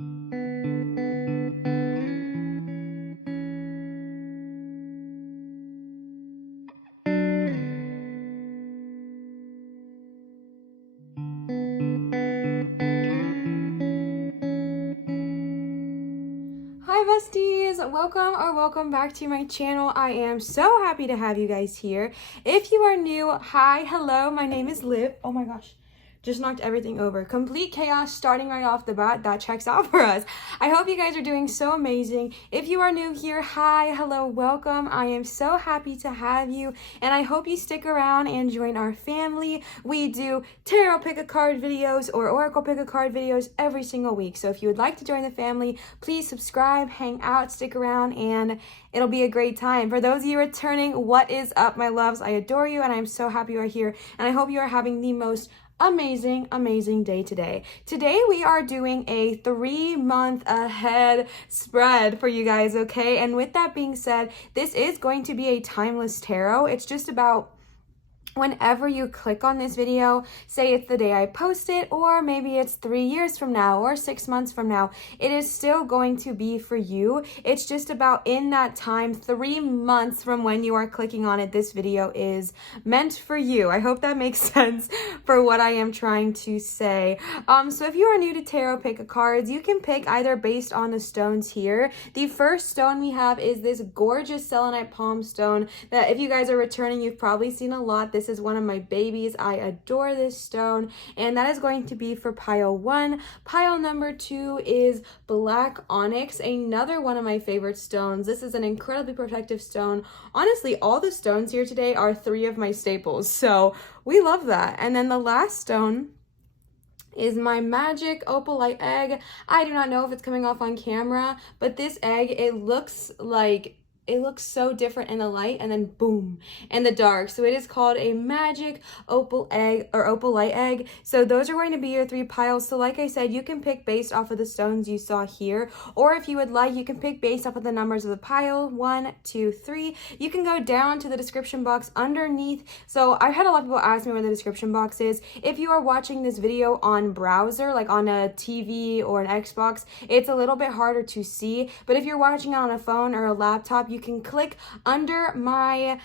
Hi besties, welcome back to my channel. I am so happy to have you guys here. If you are new, hi, hello, my name is Liv. Oh my gosh, just knocked everything over. Complete chaos starting right off the bat. That checks out for us. I hope you guys are doing so amazing. If you are new here, hi, hello, welcome. I am so happy to have you, and I hope you stick around and join our family. We do tarot pick a card videos or oracle pick a card videos every single week. So if you would like to join the family, please subscribe, hang out, stick around, and it'll be a great time. For those of you returning, what is up, my loves? I adore you, and I'm so happy you are here, and I hope you are having the most amazing day today. Today we are doing a 3-month ahead spread for you guys, okay? And with that being said, this is going to be a timeless tarot. It's just about whenever you click on this video, say it's the day I post it, or maybe it's 3 years from now or 6 months from now, it is still going to be for you. It's just about in that time, 3 months from when you are clicking on it, this video is meant for you. I hope that makes sense for what I am trying to say. So if you are new to tarot pick a cards, you can pick either based on the stones here. The first stone we have is this gorgeous selenite palm stone that if you guys are returning, you've probably seen a lot. This is one of my babies. I adore this stone, and that is going to be for pile 1. Pile number 2 is black onyx, another one of my favorite stones. This is an incredibly protective stone. Honestly, all the stones here today are 3 of my staples, so we love that. And then the last stone is my magic opalite egg. I do not know if it's coming off on camera, but this egg, it looks so different in the light and then boom in the dark. So it is called a magic opal egg or opalite egg. So those are going to be your 3 piles. So like I said, you can pick based off of the stones you saw here, or if you would like, you can pick based off of the numbers of the pile 1, 2, 3. You can go down to the description box underneath. So I've had a lot of people ask me where the description box is. If you are watching this video on browser, like on a TV or an Xbox, it's a little bit harder to see, but if you're watching it on a phone or a laptop, you can click under my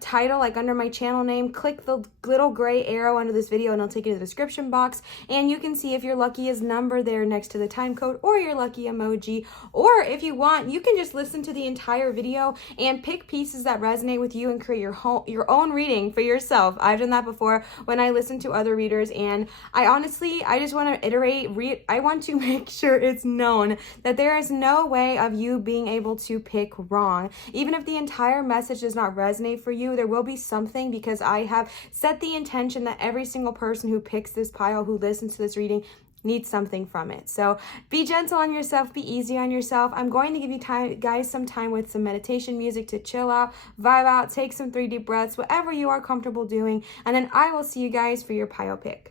title, like under my channel name, click the little gray arrow under this video and it'll take you to the description box, and you can see if your lucky is number there next to the time code or your lucky emoji. Or if you want, you can just listen to the entire video and pick pieces that resonate with you and create your own reading for yourself. I've done that before when I listen to other readers, and I just want to iterate, I want to make sure it's known that there is no way of you being able to pick wrong. Even if the entire message does not resonate for you, there will be something, because I have set the intention that every single person who picks this pile, who listens to this reading, needs something from it. So be gentle on yourself, be easy on yourself. I'm going to give you guys some time with some meditation music to chill out, vibe out, take some 3 deep breaths, whatever you are comfortable doing, and then I will see you guys for your pile pick.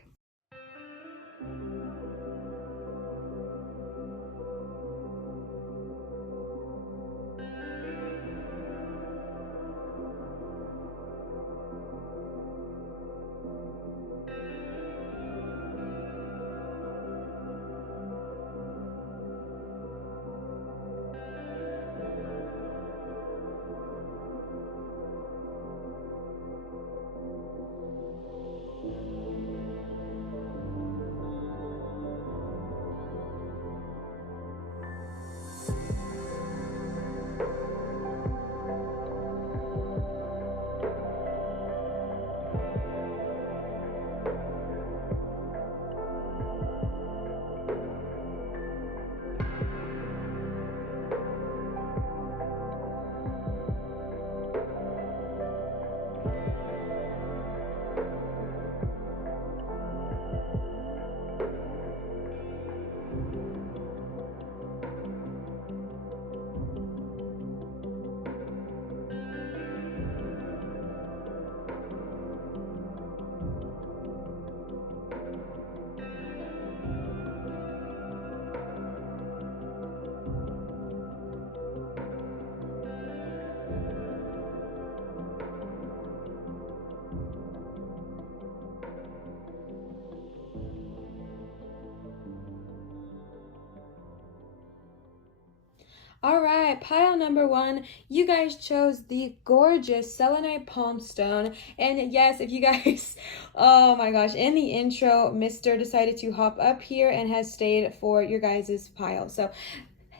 All right, pile number 1, you guys chose the gorgeous Selenite Palm Stone. And yes, if you guys, oh my gosh, in the intro, Mr. decided to hop up here and has stayed for your guys' pile. So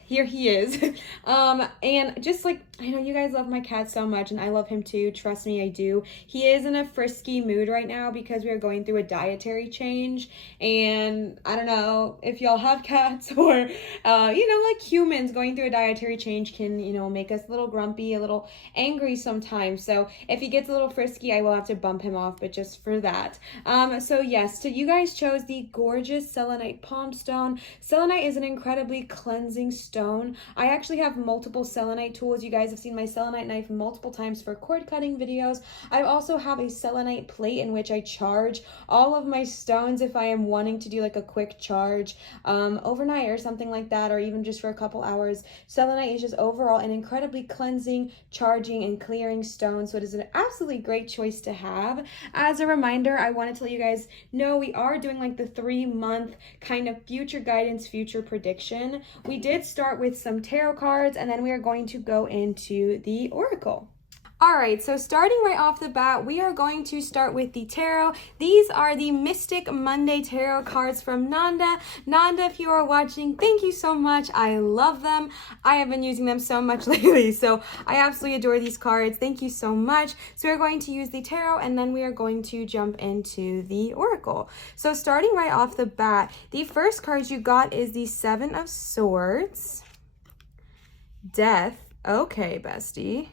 here he is. And just like, I know you guys love my cat so much, and I love him too. Trust me, I do. He is in a frisky mood right now because we are going through a dietary change. And I don't know if y'all have cats or, like humans, going through a dietary change can, make us a little grumpy, a little angry sometimes. So if he gets a little frisky, I will have to bump him off, but just for that. So yes, so you guys chose the gorgeous Selenite Palm Stone. Selenite is an incredibly cleansing stone. I actually have multiple selenite tools. You guys have seen my selenite knife multiple times for cord cutting videos. I also have a selenite plate in which I charge all of my stones if I am wanting to do like a quick charge overnight or something like that, or even just for a couple hours. Selenite is just overall an incredibly cleansing, charging, and clearing stone, so it is an absolutely great choice to have. As a reminder, I wanted to let you guys know we are doing like the 3-month kind of future guidance, future prediction. We did start with some tarot cards, and then we are going to go into the oracle. All right, so starting right off the bat, we are going to start with the tarot. These are the Mystic Monday tarot cards from Nanda. Nanda, if you are watching, thank you so much. I love them. I have been using them so much lately, so I absolutely adore these cards. Thank you so much. So we're going to use the tarot, and then we are going to jump into the oracle. So starting right off the bat, the first card you got is the 7 of Swords. Death. Okay, bestie.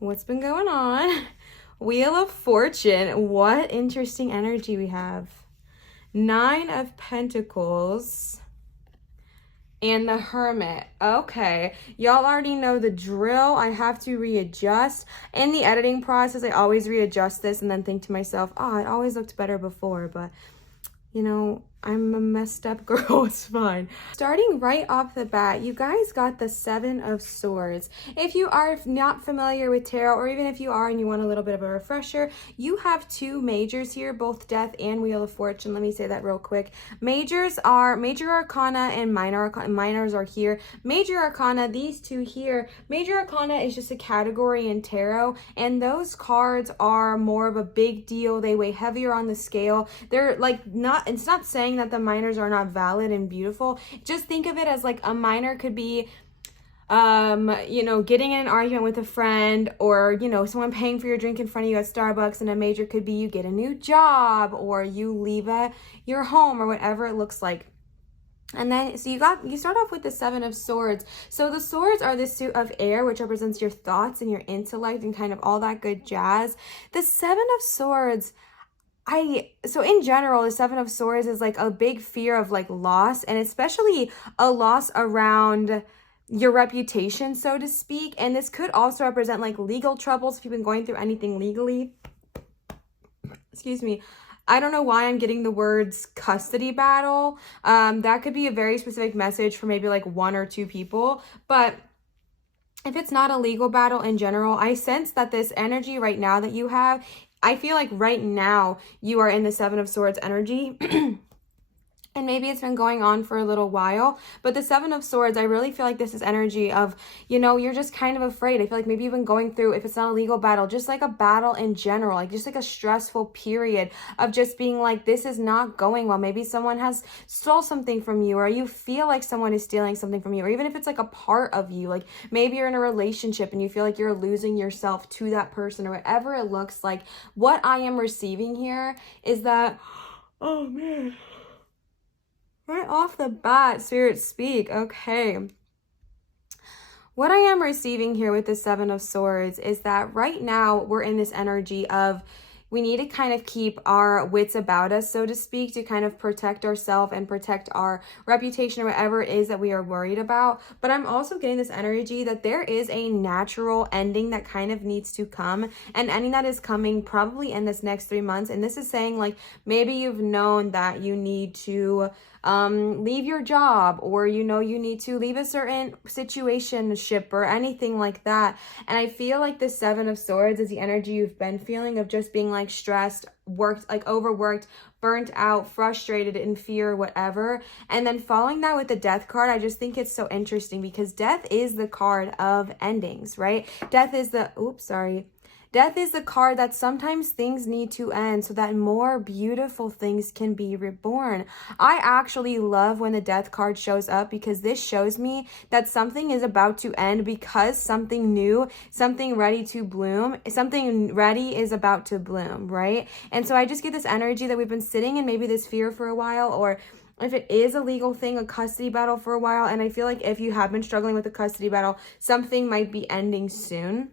What's been going on? Wheel of Fortune. What interesting energy we have. 9 of Pentacles. And the Hermit. Okay. Y'all already know the drill. I have to readjust. In the editing process, I always readjust this and then think to myself, oh, it always looked better before. But, I'm a messed up girl. It's fine. Starting right off the bat, you guys got the 7 of Swords. If you are not familiar with tarot, or even if you are and you want a little bit of a refresher, you have 2 majors here, both Death and Wheel of Fortune. Let me say that real quick. Majors are Major Arcana and Minor Arcana. Minors are here. Major Arcana, these 2 here. Major Arcana is just a category in tarot, and those cards are more of a big deal. They weigh heavier on the scale. They're like it's not saying that the minors are not valid and beautiful. Just think of it as like a minor could be getting in an argument with a friend, or someone paying for your drink in front of you at Starbucks, and a major could be you get a new job, or you leave your home, or whatever it looks like. And then, so you start off with the 7 of Swords. So the swords are the suit of air, which represents your thoughts and your intellect and kind of all that good jazz. The 7 of Swords, so in general, the 7 of Swords is like a big fear of like loss, and especially a loss around your reputation, so to speak. And this could also represent like legal troubles if you've been going through anything legally. Excuse me. I don't know why I'm getting the words custody battle. That could be a very specific message for maybe like 1 or 2 people, but if it's not a legal battle in general, I sense that this energy right now that you have, I feel like right now you are in the 7 of Swords energy. And maybe it's been going on for a little while, but the 7 of Swords, I really feel like this is energy of, you're just kind of afraid. I feel like maybe you've been going through, if it's not a legal battle, just like a battle in general, like just like a stressful period of just being like, this is not going well. Maybe someone has stole something from you, or you feel like someone is stealing something from you, or even if it's like a part of you, like maybe you're in a relationship and you feel like you're losing yourself to that person, or whatever it looks like. What I am receiving here is that, oh man, right off the bat, Spirit speak. Okay. What I am receiving here with the 7 of Swords is that right now we're in this energy of we need to kind of keep our wits about us, so to speak, to kind of protect ourselves and protect our reputation or whatever it is that we are worried about. But I'm also getting this energy that there is a natural ending that kind of needs to come, and ending that is coming probably in this next 3 months. And this is saying like maybe you've known that you need to leave your job, or you need to leave a certain situationship or anything like that. And I feel like the 7 of Swords is the energy you've been feeling of just being like stressed, worked, like overworked, burnt out, frustrated, in fear, whatever. And then following that with the death card, I just think it's so interesting because death is the card of endings, right? Death is the, Death is the card that sometimes things need to end so that more beautiful things can be reborn. I actually love when the death card shows up because this shows me that something is about to end because something new, something ready to bloom, something ready is about to bloom, right? And so I just get this energy that we've been sitting in maybe this fear for a while, or if it is a legal thing, a custody battle for a while. And I feel like if you have been struggling with a custody battle, something might be ending soon.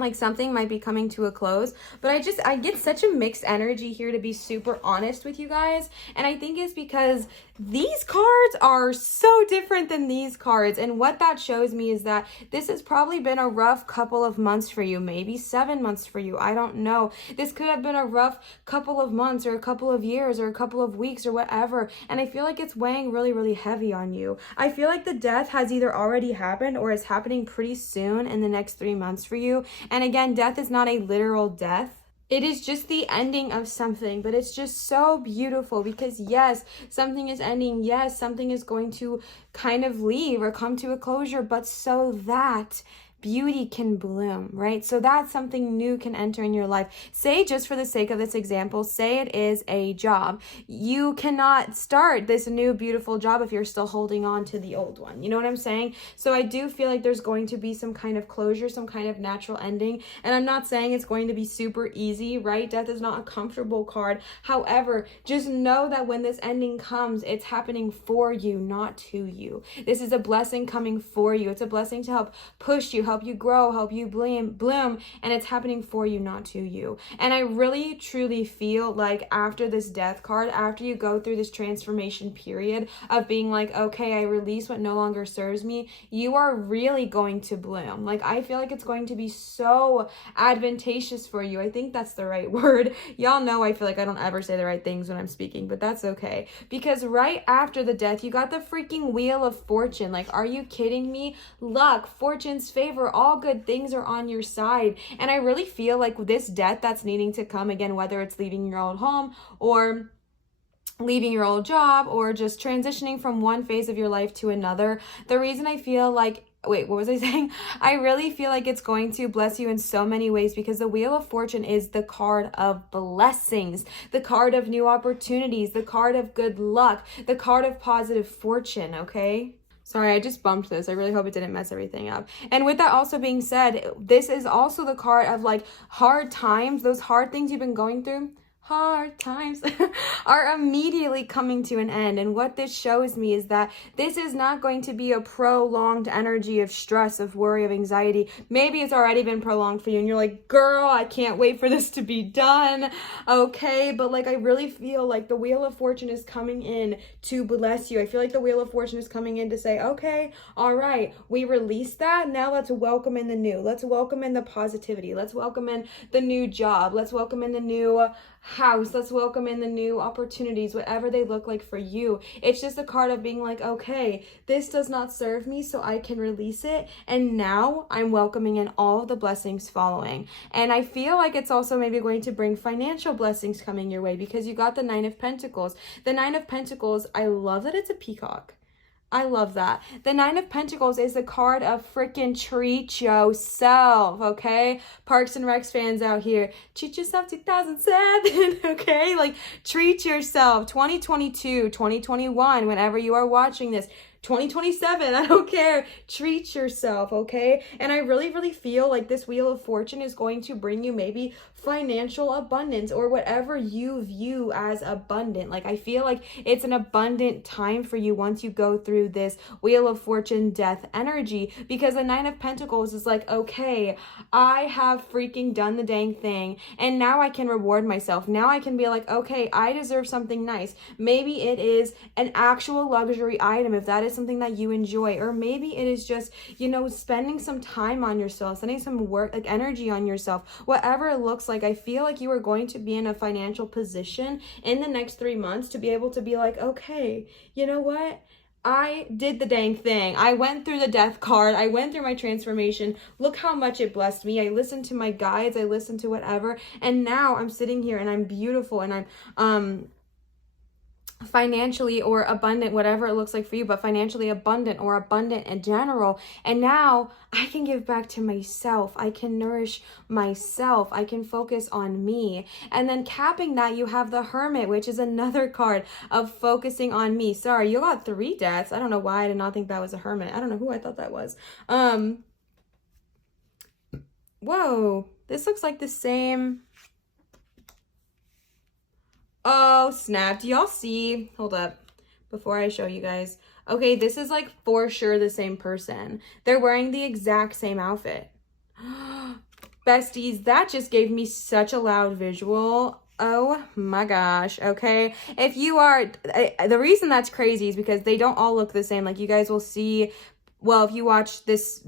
Like something might be coming to a close, but I get such a mixed energy here, to be super honest with you guys. And I think it's because these cards are so different than these cards. And what that shows me is that this has probably been a rough couple of months for you, maybe 7 months for you. I don't know. This could have been a rough couple of months or a couple of years or a couple of weeks or whatever. And I feel like it's weighing really, really heavy on you. I feel like the death has either already happened or is happening pretty soon in the next 3 months for you. And again, death is not a literal death. It is just the ending of something, but it's just so beautiful because yes, something is ending. Yes, something is going to kind of leave or come to a closure, but so that beauty can bloom, right? So that something new can enter in your life. Say, just for the sake of this example, say it is a job. You cannot start this new beautiful job if you're still holding on to the old one. You know what I'm saying? So I do feel like there's going to be some kind of closure, some kind of natural ending. And I'm not saying it's going to be super easy, right? Death is not a comfortable card. However, just know that when this ending comes, it's happening for you, not to you. This is a blessing coming for you. It's a blessing to help push you, help you grow, help you bloom, and it's happening for you, not to you. And I really truly feel like after this death card, after you go through this transformation period of being like, okay, I release what no longer serves me, you are really going to bloom. Like, I feel like it's going to be so advantageous for you. I think that's the right word. Y'all know I feel like I don't ever say the right things when I'm speaking, but that's okay. Because right after the death, you got the freaking Wheel of Fortune. Like, are you kidding me? Luck, fortune's favor, all good things are on your side. And I really feel like this death that's needing to come, again, whether it's leaving your old home or leaving your old job or just transitioning from one phase of your life to another, the reason I feel like, wait, what was I saying? I really feel like it's going to bless you in so many ways because the Wheel of Fortune is the card of blessings, the card of new opportunities, the card of good luck, the card of positive fortune, okay? Sorry, I just bumped this. I really hope it didn't mess everything up. And with that also being said, this is also the card of like hard times, those hard things you've been going through. Hard times are immediately coming to an end. And what this shows me is that this is not going to be a prolonged energy of stress, of worry, of anxiety. Maybe it's already been prolonged for you and you're like, girl, I can't wait for this to be done. Okay, but like I really feel like the Wheel of Fortune is coming in to bless you. I feel like the Wheel of Fortune is coming in to say, okay, all right, we released that. Now let's welcome in the new. Let's welcome in the positivity. Let's welcome in the new job. Let's welcome in the new house. Let's welcome in the new opportunities, whatever they look like for you. It's just a card of being like, okay, this does not serve me, so I can release it. And now I'm welcoming in all of the blessings following. And I feel like it's also maybe going to bring financial blessings coming your way because you got the Nine of Pentacles. The Nine of Pentacles, I love that it's a peacock. I love that. The Nine of Pentacles is the card of freaking treat yourself, okay? Parks and Recs fans out here, treat yourself 2007, okay? Like, treat yourself. 2022, 2021, whenever you are watching this, 2027, I don't care. Treat yourself, okay? And I really, really feel like this Wheel of Fortune is going to bring you maybe financial abundance or whatever you view as abundant. Like, I feel like it's an abundant time for you once you go through this Wheel of Fortune death energy, because the Nine of Pentacles is like, okay, I have freaking done the dang thing and now I can reward myself. Now I can be like, okay, I deserve something nice. Maybe it is an actual luxury item if that is something that you enjoy, or maybe it is just, you know, spending some time on yourself, spending some work, like energy on yourself, whatever it looks like. I feel like you are going to be in a financial position in the next 3 months to be able to be like, okay, you know what? I did the dang thing. I went through the death card. I went through my transformation. Look how much it blessed me. I listened to my guides. I listened to whatever. And now I'm sitting here and I'm beautiful and I'm financially or abundant, whatever it looks like for you, but financially abundant or abundant in general. And now I can give back to myself. I can nourish myself. I can focus on me. And then capping that, you have the Hermit, which is another card of focusing on me. Sorry, you got 3 deaths. I don't know why I did not think that was a Hermit. I don't know who I thought that was. Whoa, this looks like the same. Oh, snap. Do y'all see? Hold up. Before I show you guys. Okay, this is like for sure the same person. They're wearing the exact same outfit. Besties, that just gave me such a loud visual. Oh my gosh. Okay. If you are, the reason that's crazy is because they don't all look the same. Like you guys will see. Well, if you watch this,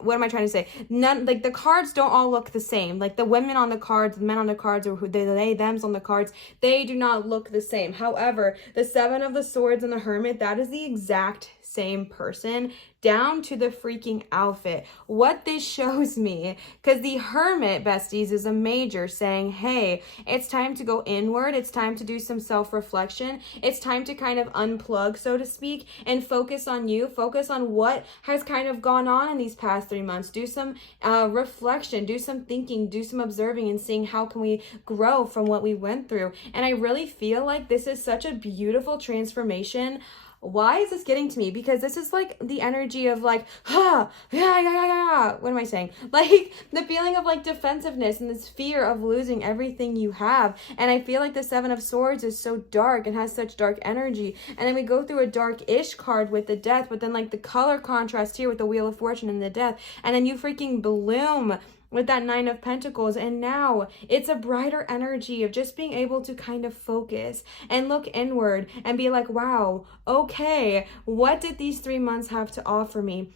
what am I trying to say? None, like the cards don't all look the same. Like the women on the cards, the men on the cards, or who they, thems on the cards, they do not look the same. However, the 7 of the Swords and the Hermit, that is the exact same person down to the freaking outfit. What this shows me, because the Hermit, besties, is a major saying, hey, it's time to go inward. It's time to do some self-reflection. It's time to kind of unplug, so to speak, and focus on you. Focus on what has kind of gone on in these past 3 months. Do some reflection, do some thinking, do some observing and seeing how can we grow from what we went through. And I really feel like this is such a beautiful transformation. Why is this getting to me? Because this is like the energy of like, what am I saying? Like the feeling of like defensiveness and this fear of losing everything you have. And I feel like the 7 of Swords is so dark and has such dark energy. And then we go through a dark-ish card with the Death, but then like the color contrast here with the Wheel of Fortune and the Death. And then you freaking bloom with that 9 of Pentacles. And now it's a brighter energy of just being able to kind of focus and look inward and be like, wow, okay, what did these 3 months have to offer me?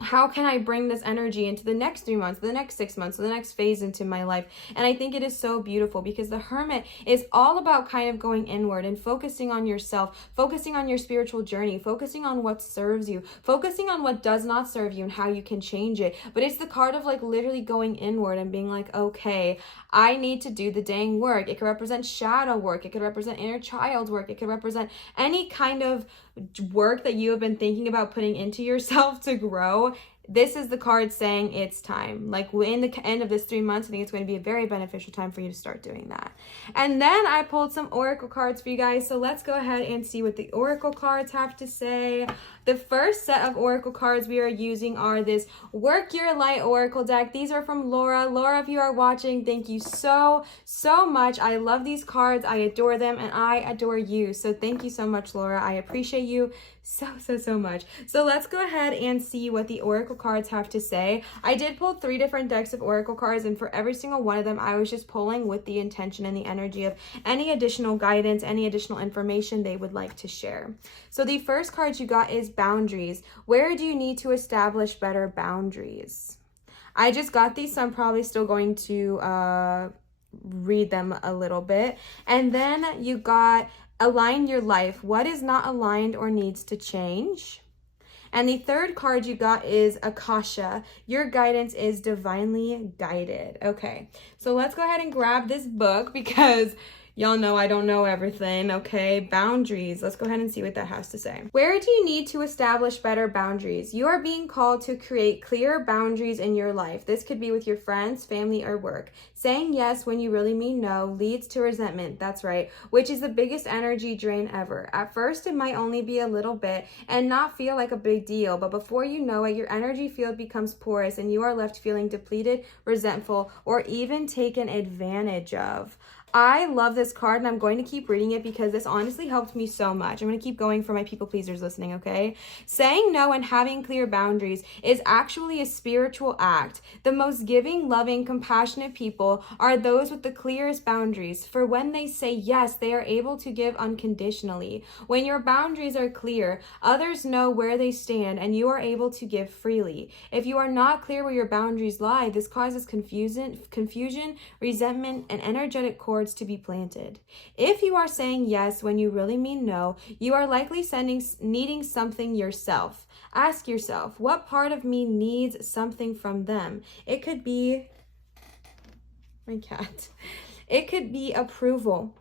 How can I bring this energy into the next 3 months, the next 6 months, the next phase into my life? And I think it is so beautiful because the Hermit is all about kind of going inward and focusing on yourself, focusing on your spiritual journey, focusing on what serves you, focusing on what does not serve you and how you can change it. But it's the card of like literally going inward and being like, okay, I need to do the dang work. It could represent shadow work. It could represent inner child work. It could represent any kind of work that you have been thinking about putting into yourself to grow. This is the card saying it's time. Like in the end of this 3 months, I think it's going to be a very beneficial time for you to start doing that. And then I pulled some oracle cards for you guys. So let's go ahead and see what the oracle cards have to say. The first set of oracle cards we are using are this Work Your Light oracle deck. These are from Laura. Laura, if you are watching, thank you so much. I love these cards. I adore them and I adore you. So thank you so much, Laura. I appreciate you so much. So let's go ahead and see what the oracle cards have to say. I did pull 3 different decks of oracle cards, and for every single one of them, I was just pulling with the intention and the energy of any additional guidance, any additional information they would like to share. So the first card you got is boundaries. Where do you need to establish better boundaries? I just got these, so I'm probably still going to read them a little bit. And then you got align your life. What is not aligned or needs to change? And the third card you got is Akasha. Your guidance is divinely guided. Okay, so let's go ahead and grab this book because y'all know I don't know everything, okay? Boundaries. Let's go ahead and see what that has to say. Where do you need to establish better boundaries? You are being called to create clear boundaries in your life. This could be with your friends, family, or work. Saying yes when you really mean no leads to resentment, that's right, which is the biggest energy drain ever. At first, it might only be a little bit and not feel like a big deal, but before you know it, your energy field becomes porous and you are left feeling depleted, resentful, or even taken advantage of. I love this card and I'm going to keep reading it because this honestly helped me so much. I'm going to keep going for my people pleasers listening, okay? Saying no and having clear boundaries is actually a spiritual act. The most giving, loving, compassionate people are those with the clearest boundaries. For when they say yes, they are able to give unconditionally. When your boundaries are clear, others know where they stand and you are able to give freely. If you are not clear where your boundaries lie, this causes confusion, resentment, and energetic cords seeds to be planted. If you are saying yes when you really mean no, you are likely needing something yourself. Ask yourself, what part of me needs something from them? It could be my cat. It could be approval,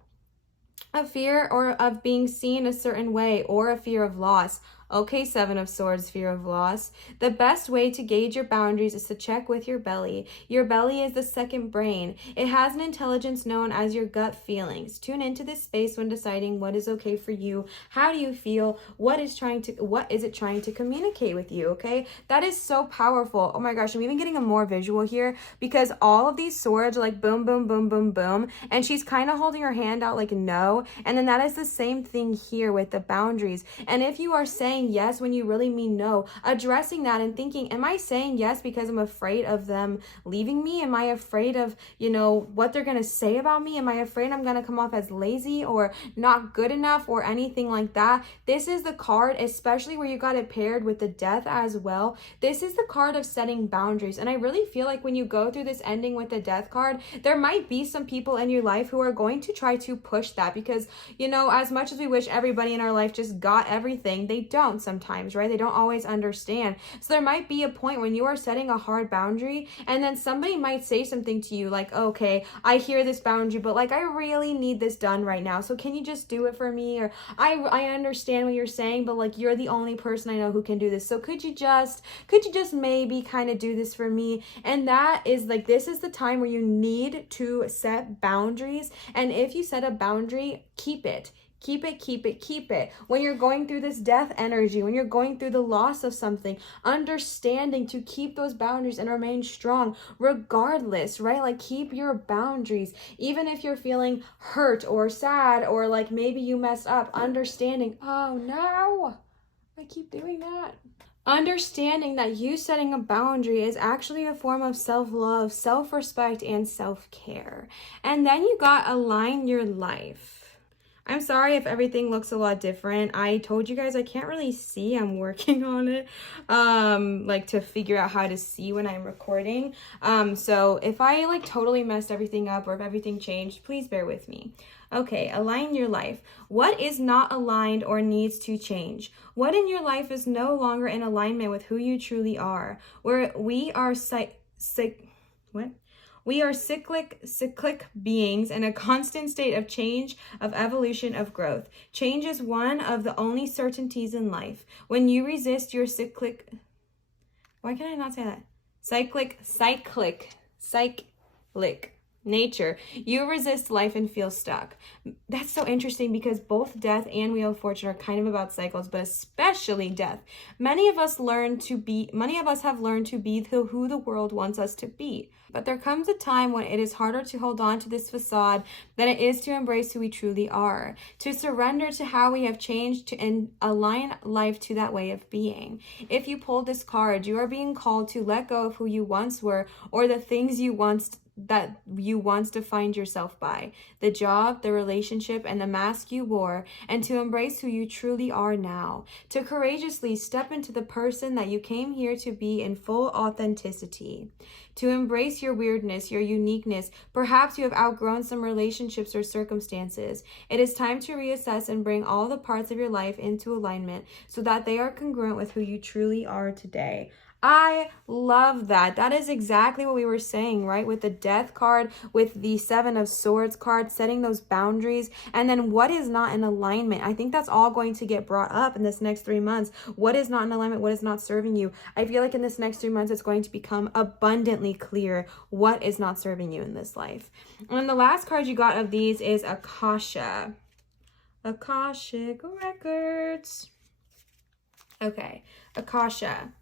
a fear or of being seen a certain way, or a fear of loss. Okay, Seven of Swords, fear of loss. The best way to gauge your boundaries is to check with your belly. Your belly is the second brain. It has an intelligence known as your gut feelings. Tune into this space when deciding what is okay for you. How do you feel? What is it trying to communicate with you? Okay, that is so powerful. Oh my gosh, I'm even getting a more visual here, because all of these swords are like boom, boom, boom, boom, boom, and she's kind of holding her hand out like no, and then that is the same thing here with the boundaries. And if you are saying yes when you really mean no, addressing that and thinking, am I saying yes because I'm afraid of them leaving me? Am I afraid of, what they're going to say about me? Am I afraid I'm going to come off as lazy or not good enough or anything like that? This is the card, especially where you got it paired with the death as well. This is the card of setting boundaries. And I really feel like when you go through this ending with the death card, there might be some people in your life who are going to try to push that, because, as much as we wish everybody in our life just got everything, they don't sometimes, right? They don't always understand. So there might be a point when you are setting a hard boundary, and then somebody might say something to you like, okay, I hear this boundary, but like I really need this done right now, so can you just do it for me? Or I understand what you're saying, but like you're the only person I know who can do this, so could you just maybe kind of do this for me? And that is like, this is the time where you need to set boundaries. And if you set a boundary, keep it. Keep it, keep it, keep it. When you're going through this death energy, when you're going through the loss of something, understanding to keep those boundaries and remain strong regardless, right? Like keep your boundaries. Even if you're feeling hurt or sad, or like maybe you messed up, understanding, oh no, I keep doing that. Understanding that you setting a boundary is actually a form of self-love, self-respect, and self-care. And then you got align your life. I'm sorry if everything looks a lot different. I told you guys I can't really see. I'm working on it, like to figure out how to see when I'm recording. So if I like totally messed everything up, or if everything changed, please bear with me. Okay, align your life. What is not aligned or needs to change? What in your life is no longer in alignment with who you truly are? We are We are cyclic beings in a constant state of change, of evolution, of growth. Change is one of the only certainties in life. When you resist your why can I not say that? Cyclic nature, you resist life and feel stuck. That's so interesting, because both death and Wheel of Fortune are kind of about cycles, but especially death. Many of us have learned to be who the world wants us to be. But there comes a time when it is harder to hold on to this facade than it is to embrace who we truly are, to surrender to how we have changed, and align life to that way of being. If you pulled this card, you are being called to let go of who you once were, or the things you once defined yourself by, the job, the relationship, and the mask you wore, and to embrace who you truly are now, to courageously step into the person that you came here to be in full authenticity, to embrace your weirdness, your uniqueness. Perhaps you have outgrown some relationships or circumstances. It is time to reassess and bring all the parts of your life into alignment so that they are congruent with who you truly are today. I love that. That is exactly what we were saying, right? With the death card, with the Seven of Swords card, setting those boundaries, and then what is not in alignment. I think that's all going to get brought up in this next 3 months. What is not in alignment? What is not serving you? I feel like in this next 3 months, it's going to become abundantly clear what is not serving you in this life. And the last card you got of these is Akasha. Akashic Records. Okay, Akasha.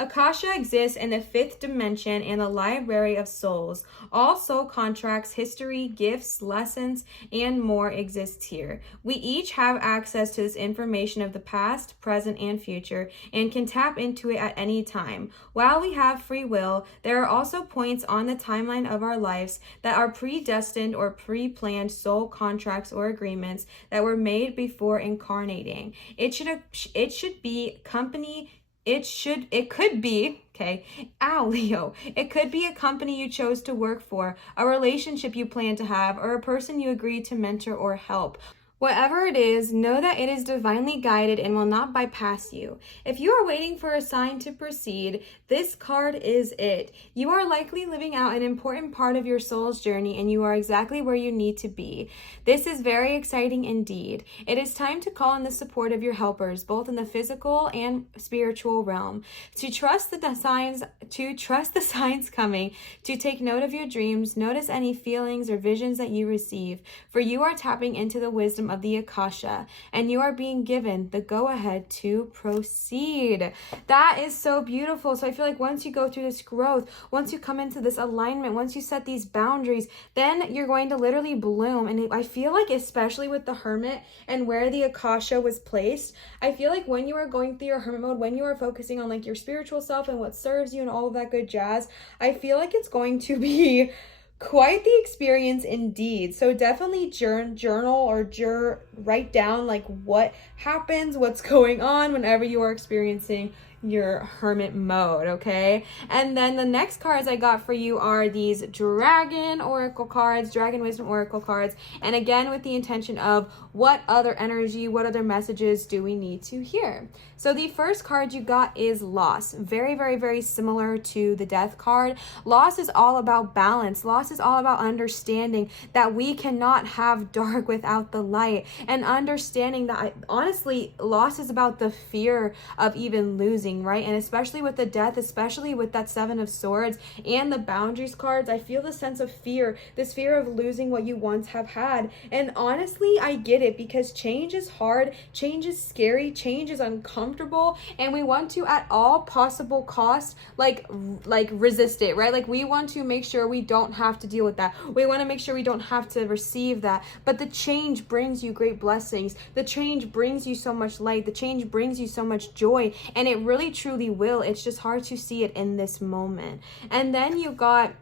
Akasha exists in the 5th dimension and the library of souls. All soul contracts, history, gifts, lessons, and more exists here. We each have access to this information of the past, present, and future, and can tap into it at any time. While we have free will, there are also points on the timeline of our lives that are predestined or pre-planned soul contracts or agreements that were made before incarnating. It should be company it could be, okay, ow, Leo, it could be a company you chose to work for, a relationship you plan to have, or a person you agreed to mentor or help. Whatever it is, know that it is divinely guided and will not bypass you. If you are waiting for a sign to proceed, this card is it. You are likely living out an important part of your soul's journey and you are exactly where you need to be. This is very exciting indeed. It is time to call in the support of your helpers, both in the physical and spiritual realm. To trust the signs coming, to take note of your dreams, notice any feelings or visions that you receive, for you are tapping into the wisdom of the Akasha, and you are being given the go-ahead to proceed. That is so beautiful. So I feel like once you go through this growth, once you come into this alignment, once you set these boundaries, then you're going to literally bloom. And I feel like, especially with the Hermit and where the Akasha was placed, I feel like when you are going through your Hermit mode, when you are focusing on like your spiritual self and what serves you and all of that good jazz, I feel like it's going to be quite the experience indeed. So definitely journal or write down like what happens, what's going on whenever you are experiencing your Hermit mode, okay? And then the next cards I got for you are these Dragon Oracle cards, Dragon Wisdom Oracle cards, and again with the intention of what other energy, what other messages do we need to hear. So the first card you got is Loss. Very, very, very similar to the Death card. Loss is all about balance. Loss is all about understanding that we cannot have dark without the light, and understanding that honestly, loss is about the fear of even losing, right? And especially with the Death, especially with that Seven of Swords and the Boundaries cards, I feel the sense of fear, this fear of losing what you once have had. And honestly, I get it, because change is hard, change is scary, change is uncomfortable, and we want to at all possible costs like resist it, right? Like we want to make sure we don't have to deal with that. We want to make sure we don't have to receive that. But the change brings you great blessings. The change brings you so much light. The change brings you so much joy, and it really truly will. It's just hard to see it in this moment. And then you got,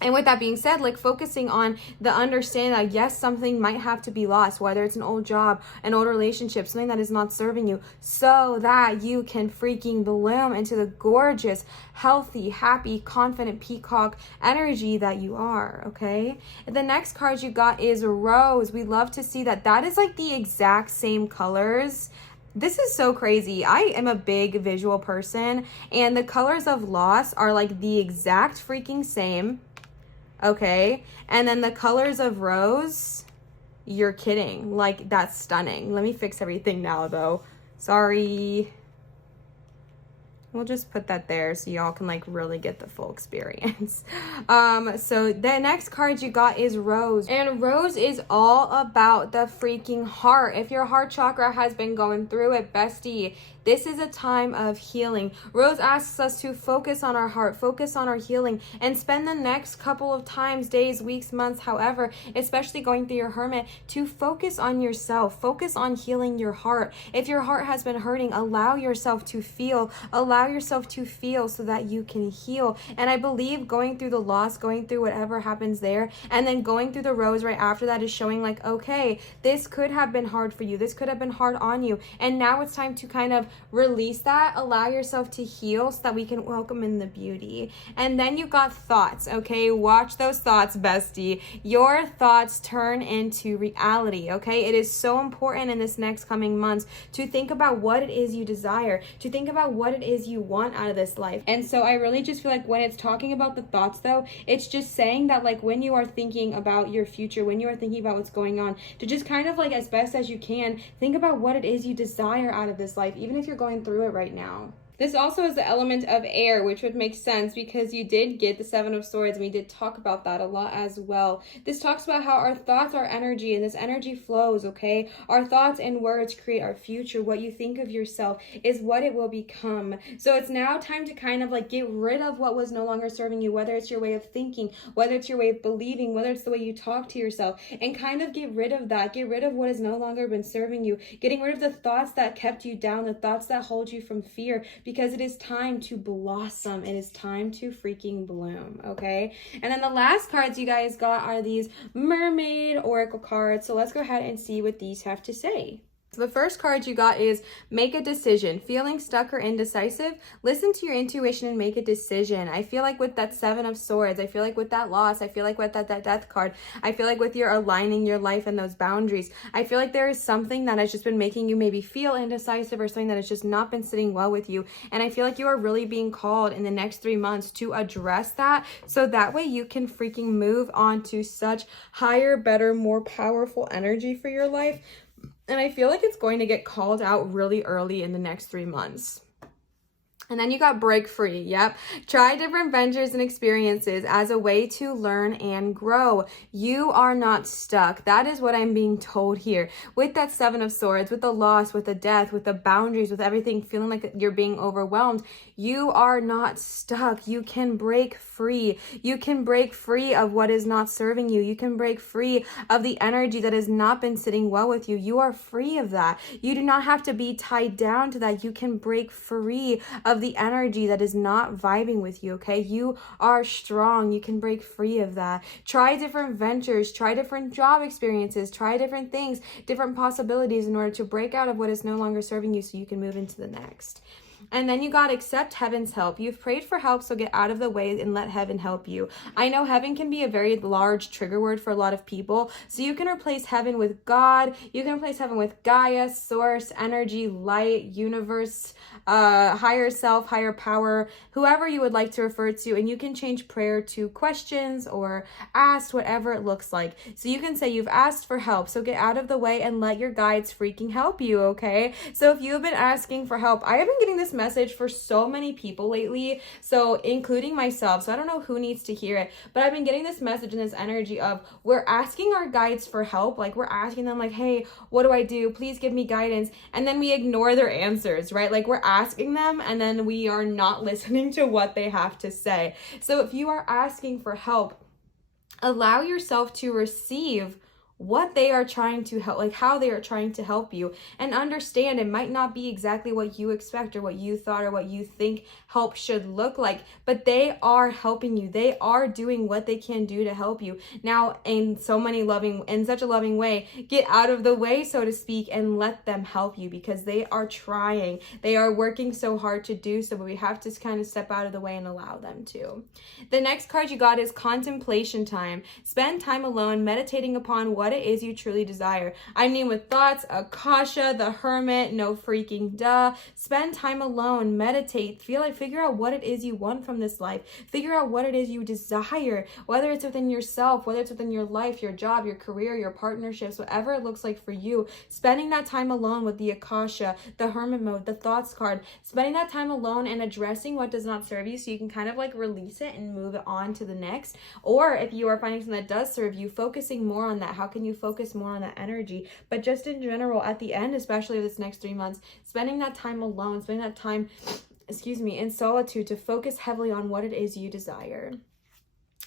and with that being said, like focusing on the understanding that yes, something might have to be lost, whether it's an old job, an old relationship, something that is not serving you, so that you can freaking bloom into the gorgeous, healthy, happy, confident peacock energy that you are, okay? And the next card you got is Rose. We love to see that. That is like the exact same colors. This is so crazy. I am a big visual person, and the colors of Loss are like the exact freaking same. Okay, and then the colors of Rose, you're kidding. Like, that's stunning. Let me fix everything now, though. Sorry. We'll just put that there so y'all can like really get the full experience. So the next card you got is Rose, and Rose is all about the freaking heart. If your heart chakra has been going through it, bestie, this is a time of healing. Rose asks us to focus on our heart, focus on our healing, and spend the next couple of times, days, weeks, months, however, especially going through your Hermit, to focus on yourself, focus on healing your heart. If your heart has been hurting, allow yourself to feel so that you can heal. And I believe going through the loss, going through whatever happens there, and then going through the Rose right after that is showing like, okay, this could have been hard for you, this could have been hard on you, and now it's time to kind of release that, allow yourself to heal so that we can welcome in the beauty. And then you got thoughts, okay? Watch those thoughts, bestie. Your thoughts turn into reality, okay? It is so important in this next coming months to think about what it is you desire, to think about what it is you want out of this life. And so I really just feel like when it's talking about the thoughts though, it's just saying that like when you are thinking about your future, when you are thinking about what's going on, to just kind of like as best as you can, think about what it is you desire out of this life, even if you're going through it right now. This also is the element of air, which would make sense because you did get the Seven of Swords, and we did talk about that a lot as well. This talks about how our thoughts are energy, and this energy flows, okay? Our thoughts and words create our future. What you think of yourself is what it will become. So it's now time to kind of like get rid of what was no longer serving you, whether it's your way of thinking, whether it's your way of believing, whether it's the way you talk to yourself, and kind of get rid of that. Get rid of what has no longer been serving you. Getting rid of the thoughts that kept you down, the thoughts that hold you from fear, because it is time to blossom. It is time to freaking bloom, okay? And then the last cards you guys got are these Mermaid Oracle cards. So let's go ahead and see what these have to say. So the first card you got is make a decision. Feeling stuck or indecisive? Listen to your intuition and make a decision. I feel like with that Seven of Swords, I feel like with that loss, I feel like with that death card, I feel like with your aligning your life and those boundaries, I feel like there is something that has just been making you maybe feel indecisive or something that has just not been sitting well with you. And I feel like you are really being called in the next 3 months to address that, so that way you can freaking move on to such higher, better, more powerful energy for your life. And I feel like it's going to get called out really early in the next 3 months. And then you got break free. Yep. Try different ventures and experiences as a way to learn and grow. You are not stuck. That is what I'm being told here. With that Seven of Swords, with the loss, with the death, with the boundaries, with everything, feeling like you're being overwhelmed, you are not stuck. You can break free. You can break free of what is not serving you. You can break free of the energy that has not been sitting well with you. You are free of that. You do not have to be tied down to that. You can break free of the energy that is not vibing with you, okay? You are strong. You can break free of that. Try different ventures, try different job experiences, try different things, different possibilities in order to break out of what is no longer serving you so you can move into the next. And then you got accept heaven's help. You've prayed for help, so get out of the way and let heaven help you. I know heaven can be a very large trigger word for a lot of people. So you can replace heaven with God. You can replace heaven with Gaia, source, energy, light, universe, higher self, higher power, whoever you would like to refer to. And you can change prayer to questions or asked, whatever it looks like. So you can say you've asked for help, so get out of the way and let your guides freaking help you, okay? So if you've been asking for help, I have been getting this message for so many people lately, so including myself, so I don't know who needs to hear it, but I've been getting this message and this energy of we're asking our guides for help, like we're asking them like, hey, what do I do? Please give me guidance. And then we ignore their answers, right? Like we're asking them and then we are not listening to what they have to say. So if you are asking for help, allow yourself to receive what they are trying to help, like how they are trying to help you, and understand it might not be exactly what you expect or what you thought or what you think help should look like, but they are helping you. They are doing what they can do to help you. Now, in such a loving way, get out of the way, so to speak, and let them help you, because they are trying. They are working so hard to do so, but we have to kind of step out of the way and allow them to. The next card you got is contemplation time. Spend time alone meditating upon what it is you truly desire. I mean, with thoughts, Akasha, the Hermit, no freaking duh. Spend time alone, meditate, figure out what it is you want from this life. Figure out what it is you desire, whether it's within yourself, whether it's within your life, your job, your career, your partnerships, whatever it looks like for you. Spending that time alone with the Akasha, the Hermit mode, the thoughts card, spending that time alone and addressing what does not serve you, so you can kind of like release it and move it on to the next. Or if you are finding something that does serve you, focusing more on that. How can you focus more on that energy? But just in general, at the end, especially this next 3 months, spending that time alone, spending that time, in solitude, to focus heavily on what it is you desire.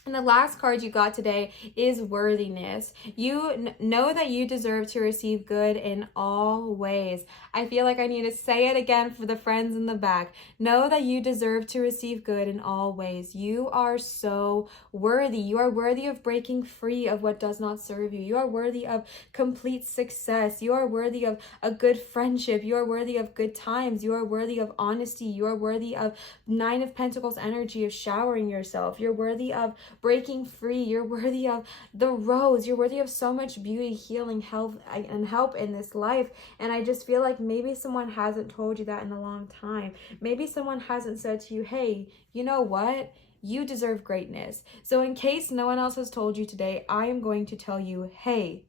And the last card you got today is worthiness. You know that you deserve to receive good in all ways. I feel like I need to say it again for the friends in the back. Know that you deserve to receive good in all ways. You are so worthy. You are worthy of breaking free of what does not serve you. You are worthy of complete success. You are worthy of a good friendship. You are worthy of good times. You are worthy of honesty. You are worthy of Nine of Pentacles energy of showering yourself. You're worthy of breaking free. You're worthy of the rose. You're worthy of so much beauty, healing, health, and help in this life. And I just feel like maybe someone hasn't told you that in a long time. Maybe someone hasn't said to you, hey, you know what? You deserve greatness. So in case no one else has told you today, I am going to tell you, hey,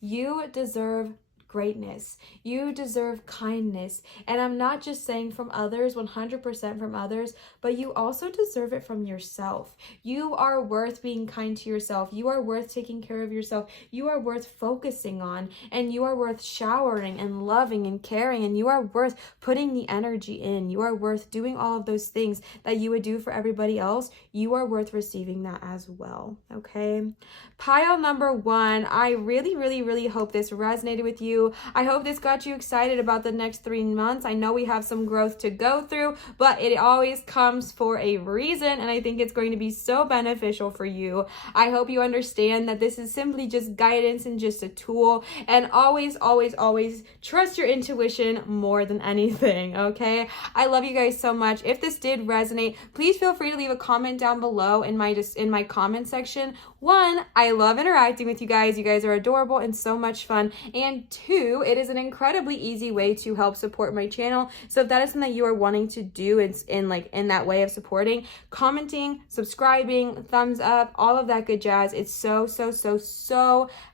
you deserve greatness. You deserve kindness. And I'm not just saying from others, 100% from others, but you also deserve it from yourself. You are worth being kind to yourself. You are worth taking care of yourself. You are worth focusing on, and you are worth showering and loving and caring, and you are worth putting the energy in. You are worth doing all of those things that you would do for everybody else. You are worth receiving that as well. Okay. Pile number 1. I really, really, really hope this resonated with you. you. I hope this got you excited about the next 3 months. I know we have some growth to go through, but it always comes for a reason, and I think it's going to be so beneficial for you. I hope you understand that this is simply just guidance and just a tool, and always, always, always trust your intuition more than anything, okay? I love you guys so much. If this did resonate, please feel free to leave a comment down below in my comment section. 1, I love interacting with you guys. You guys are adorable and so much fun. And 2, it is an incredibly easy way to help support my channel. So if that is something that you are wanting to do, it's in that way of supporting, commenting, subscribing, thumbs up, all of that good jazz. It's so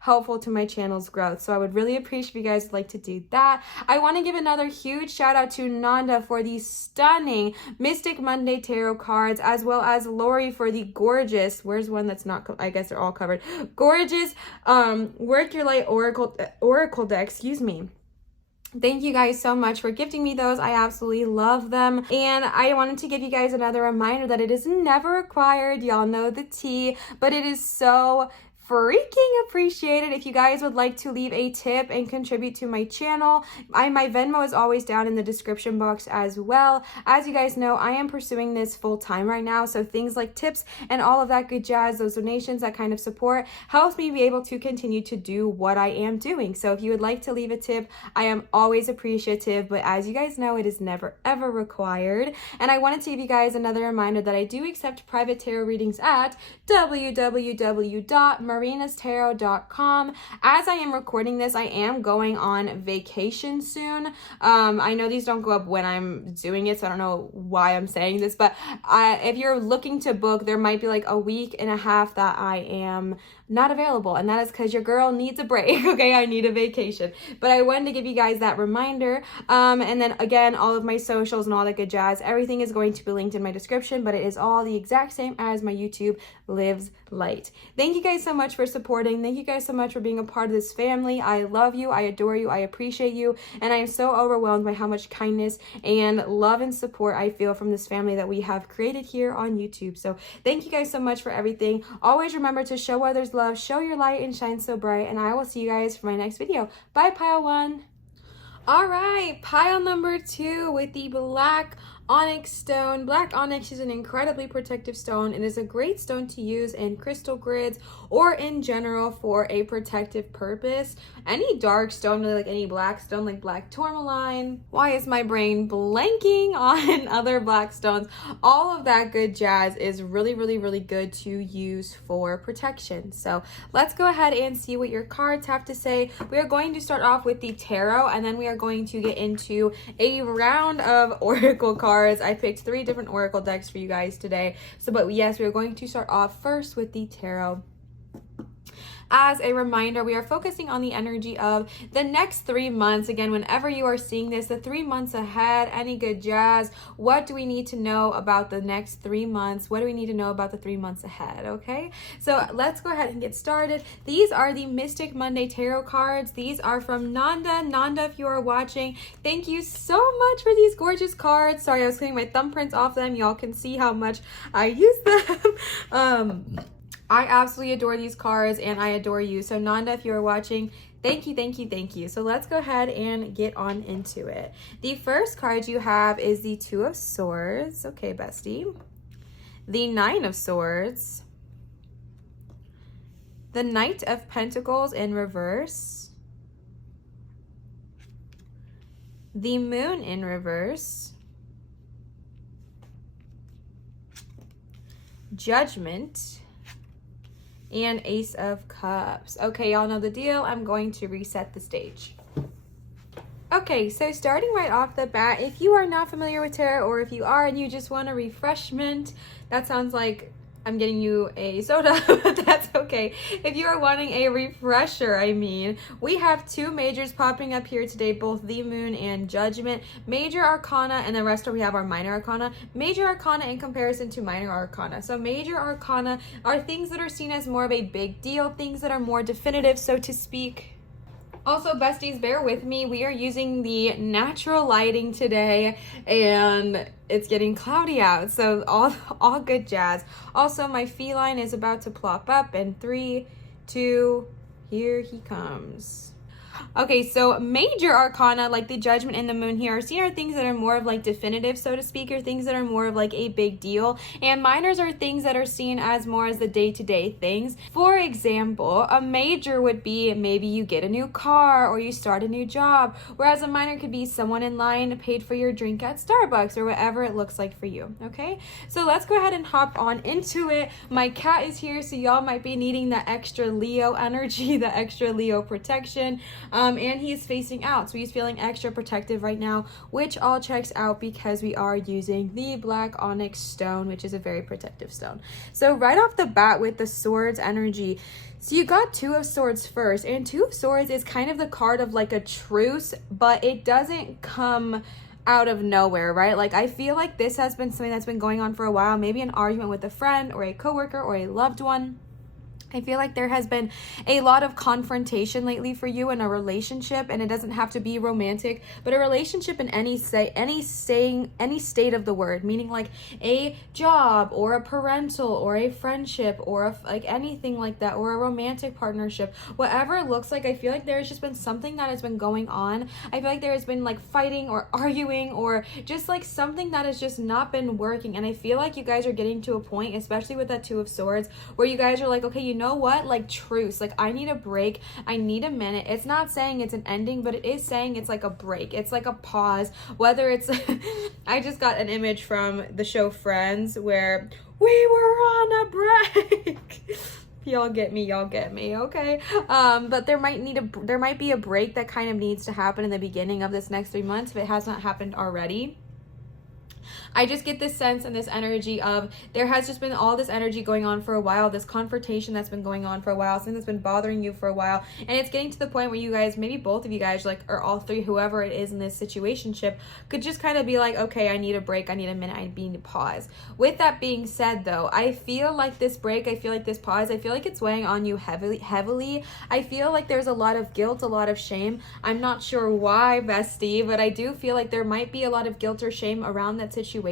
helpful to my channel's growth. So I would really appreciate if you guys would like to do that. I want to give another huge shout out to Nanda for the stunning Mystic Monday tarot cards, as well as Lori for the gorgeous, where's one that's not, I guess they're all covered, gorgeous Work Your Light Oracle deck, excuse me. Thank you guys so much for gifting me those. I absolutely love them. And I wanted to give you guys another reminder that it is never required. Y'all know the tea, but it is so freaking appreciated if you guys would like to leave a tip and contribute to my channel. My Venmo is always down in the description box as well. As you guys know, I am pursuing this full time right now, so things like tips and all of that good jazz, those donations, that kind of support helps me be able to continue to do what I am doing. So if you would like to leave a tip, I am always appreciative, but as you guys know, it is never ever required. And I wanted to give you guys another reminder that I do accept private tarot readings at www.marinatarot.com. As I am recording this, I am going on vacation soon. I know these don't go up when I'm doing it, so I don't know why I'm saying this, but if you're looking to book, there might be like a week and a half that I am not available, and that is because your girl needs a break. Okay, I need a vacation, but I wanted to give you guys that reminder. And then again, all of my socials and all that good jazz, everything is going to be linked in my description, but it is all the exact same as my YouTube Lives Light. Thank you guys so much for supporting. Thank you guys so much for being a part of this family. I love you, I adore you, I appreciate you, and I am so overwhelmed by how much kindness and love and support I feel from this family that we have created here on YouTube. So thank you guys so much for everything. Always remember to show others love, show your light, and shine so bright, and I will see you guys for my next video. Bye, pile 1. All right, pile number 2 with the black onyx stone. Black onyx is an incredibly protective stone. It is a great stone to use in crystal grids or in general for a protective purpose. Any dark stone, really, like any black stone, like black tourmaline. Why is my brain blanking on other black stones? All of that good jazz is really, really, really good to use for protection. So let's go ahead and see what your cards have to say. We are going to start off with the tarot, and then we are going to get into a round of oracle cards. I picked 3 different oracle decks for you guys today. But yes, we are going to start off first with the tarot. As a reminder, we are focusing on the energy of the next 3 months. Again, whenever you are seeing this, the 3 months ahead, any good jazz. What do we need to know about the next 3 months? What do we need to know about the 3 months ahead? Okay, so let's go ahead and get started. These are the Mystic Monday tarot cards. These are from Nanda. Nanda, if you are watching, thank you so much for these gorgeous cards. Sorry, I was cleaning my thumbprints off them. Y'all can see how much I use them. I absolutely adore these cards, and I adore you. So Nanda, if you are watching, thank you, thank you, thank you. So let's go ahead and get on into it. The first card you have is the 2 of Swords. Okay, bestie. The 9 of Swords. The Knight of Pentacles in reverse. The Moon in reverse. Judgment. And Ace of Cups. Okay, y'all know the deal. I'm going to reset the stage. Okay, so starting right off the bat, if you are not familiar with tarot, or if you are and you just want a refreshment, that sounds like I'm getting you a soda, but that's okay. If you are wanting a refresher, we have 2 majors popping up here today, both the Moon and Judgment. Major Arcana, and the rest we have our Minor Arcana. Major Arcana in comparison to Minor Arcana. So Major Arcana are things that are seen as more of a big deal, things that are more definitive, so to speak. Also, besties, bear with me. We are using the natural lighting today, and it's getting cloudy out, so all good jazz. Also, my feline is about to plop up in 3, 2, here he comes. Okay, so major arcana, like the Judgment and the Moon here, are seen are things that are more of like definitive, so to speak, or things that are more of like a big deal. And minors are things that are seen as more as the day-to-day things. For example, a major would be maybe you get a new car or you start a new job, whereas a minor could be someone in line paid for your drink at Starbucks or whatever it looks like for you, okay? So let's go ahead and hop on into it. My cat is here, so y'all might be needing the extra Leo energy, the extra Leo protection. And he's facing out, so he's feeling extra protective right now, which all checks out because we are using the black onyx stone, which is a very protective stone. So right off the bat with the swords energy, so you got Two of Swords first, and Two of Swords is kind of the card of like a truce, but it doesn't come out of nowhere, right? Like I feel like this has been something that's been going on for a while, maybe an argument with a friend or a coworker or a loved one. I feel like there has been a lot of confrontation lately for you in a relationship, and it doesn't have to be romantic, but a relationship in any state of the word, meaning like a job or a parental or a friendship or like anything like that, or a romantic partnership, whatever it looks like. I feel like there's just been something that has been going on. I feel like there has been like fighting or arguing or just like something that has just not been working. And I feel like you guys are getting to a point, especially with that Two of Swords, where you guys are like, okay, you know what, like truce, like I need a break, I need a minute. It's not saying it's an ending, but it is saying it's like a break, it's like a pause, whether it's I just got an image from the show Friends where we were on a break. Y'all get me, okay? But there might be a break that kind of needs to happen in the beginning of this next 3 months if it has not happened already. I just get this sense and this energy of there has just been all this energy going on for a while, this confrontation that's been going on for a while, something that's been bothering you for a while, and it's getting to the point where you guys, maybe both of you guys, like, or all three, whoever it is in this situationship, could just kind of be like, okay, I need a break, I need a minute, I need to pause. With that being said, though, I feel like this break, I feel like this pause, I feel like it's weighing on you heavily. I feel like there's a lot of guilt, a lot of shame. I'm not sure why, bestie, but I do feel like there might be a lot of guilt or shame around that situation,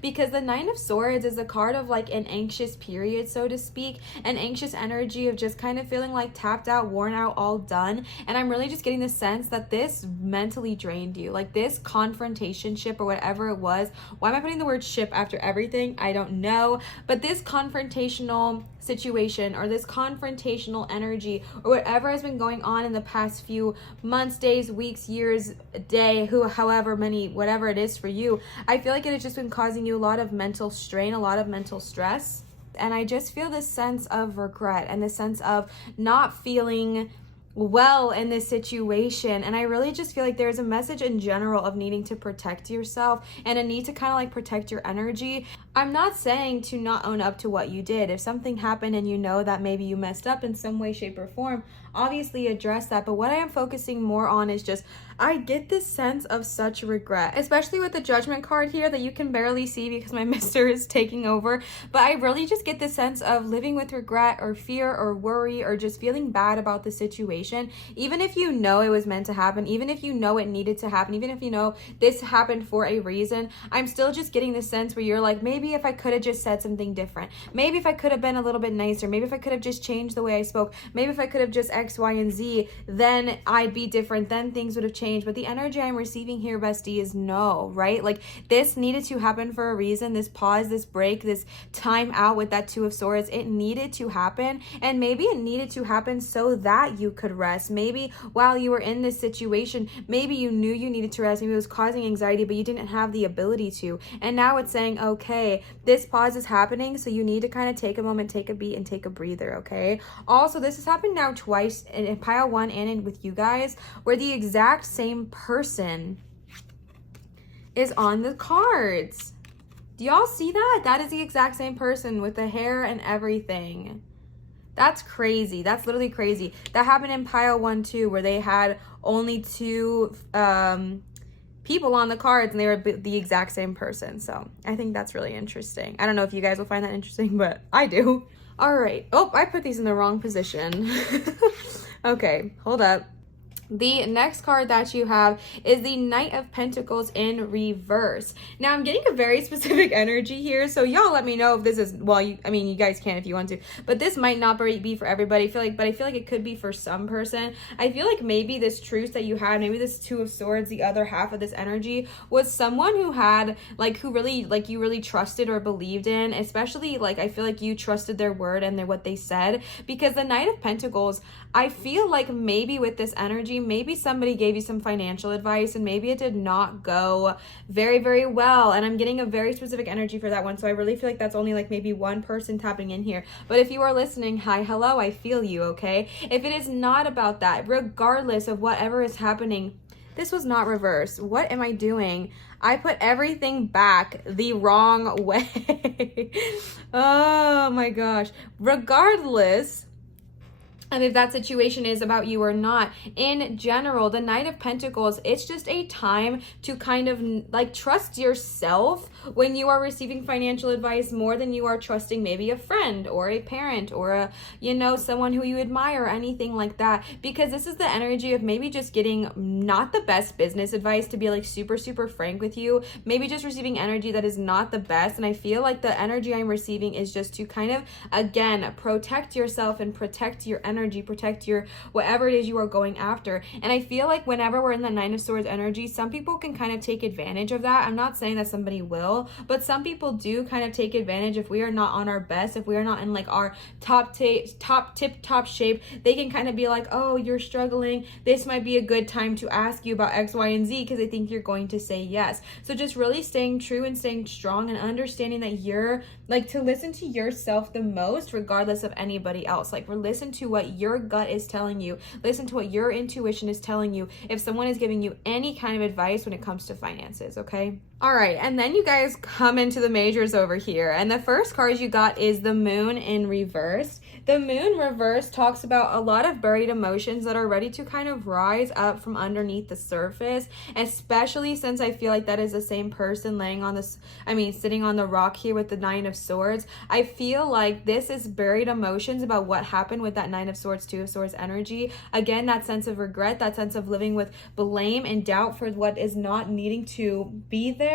because the Nine of Swords is a card of like an anxious period, so to speak, an anxious energy of just kind of feeling like tapped out, worn out, all done. And I'm really just getting the sense that this mentally drained you, like this confrontation ship or whatever it was. Why am I putting the word ship after everything? I don't know, but this confrontational situation or this confrontational energy or whatever has been going on in the past few months, days, weeks, years, day, however many, whatever it is for you, I feel like it has just been causing you a lot of mental strain, a lot of mental stress. And I just feel this sense of regret and this sense of not feeling well in this situation. And I really just feel like there's a message in general of needing to protect yourself and a need to kind of like protect your energy. I'm not saying to not own up to what you did. If something happened and you know that maybe you messed up in some way, shape, or form, obviously address that. But what I am focusing more on is just, I get this sense of such regret, especially with the Judgment card here that you can barely see because my mister is taking over. But I really just get this sense of living with regret or fear or worry or just feeling bad about the situation. Even if you know it was meant to happen, even if you know it needed to happen, even if you know this happened for a reason, I'm still just getting this sense where you're like, maybe if I could have just said something different, maybe if I could have been a little bit nicer, maybe if I could have just changed the way I spoke, maybe if I could have just X, Y, and Z, then I'd be different, then things would have changed. But the energy I'm receiving here, bestie, is no, right? Like this needed to happen for a reason. This pause, this break, this time out with that Two of Swords, it needed to happen. And maybe it needed to happen so that you could rest. Maybe while you were in this situation, maybe you knew you needed to rest. Maybe it was causing anxiety, but you didn't have the ability to. And now it's saying, okay, this pause is happening, so you need to kind of take a moment, take a beat, and take a breather, okay? Also, this has happened now twice in pile one and with you guys, where the exact same person is on the cards. Do y'all see that? That is the exact same person with the hair and everything. That's crazy. That's literally crazy. That happened in pile one too, where they had only two people on the cards and they were the exact same person. So I think that's really interesting. I don't know if you guys will find that interesting, but I do. All right. Oh, I put these in the wrong position. Okay, hold up. The next card that you have is the Knight of Pentacles in reverse. Now, I'm getting a very specific energy here, so y'all let me know if this is, well, you guys can if you want to, but this might not be for everybody. I feel like it could be for some person. I feel like maybe this truce that you had, maybe this Two of Swords, the other half of this energy, was someone who had, like, who really, like, you really trusted or believed in, especially, like, I feel like you trusted their word and what they said, because the Knight of Pentacles, I feel like maybe with this energy, maybe somebody gave you some financial advice and maybe it did not go very, very well. And I'm getting a very specific energy for that one. So I really feel like that's only like maybe one person tapping in here. But if you are listening, hi, hello, I feel you, okay? If it is not about that, regardless of whatever is happening, this was not reversed. What am I doing? I put everything back the wrong way. Oh my gosh. Regardless, and if that situation is about you or not, in general, the Knight of Pentacles, it's just a time to kind of like trust yourself when you are receiving financial advice more than you are trusting maybe a friend or a parent or a, someone who you admire or anything like that. Because this is the energy of maybe just getting not the best business advice, to be like super, super frank with you. Maybe just receiving energy that is not the best. And I feel like the energy I'm receiving is just to kind of, again, protect yourself and protect your energy, protect your whatever it is you are going after. And I feel like whenever we're in the Nine of Swords energy, some people can kind of take advantage of that. I'm not saying that somebody will, but some people do kind of take advantage. If we are not on our best, if we are not in like our top tip-top shape, they can kind of be like, oh, you're struggling, this might be a good time to ask you about X, Y, and Z, because they think you're going to say yes. So just really staying true and staying strong and understanding that you're like to listen to yourself the most, regardless of anybody else. Like, listen to what your gut is telling you. Listen to what your intuition is telling you if someone is giving you any kind of advice when it comes to finances, okay? All right, and then you guys come into the majors over here, and the first card you got is the Moon in reverse. The Moon reverse talks about a lot of buried emotions that are ready to kind of rise up from underneath the surface, especially since I feel like that is the same person sitting on the rock here with the Nine of Swords. I feel like this is buried emotions about what happened with that Nine of Swords, Two of Swords energy. Again, that sense of regret, that sense of living with blame and doubt for what is not needing to be there.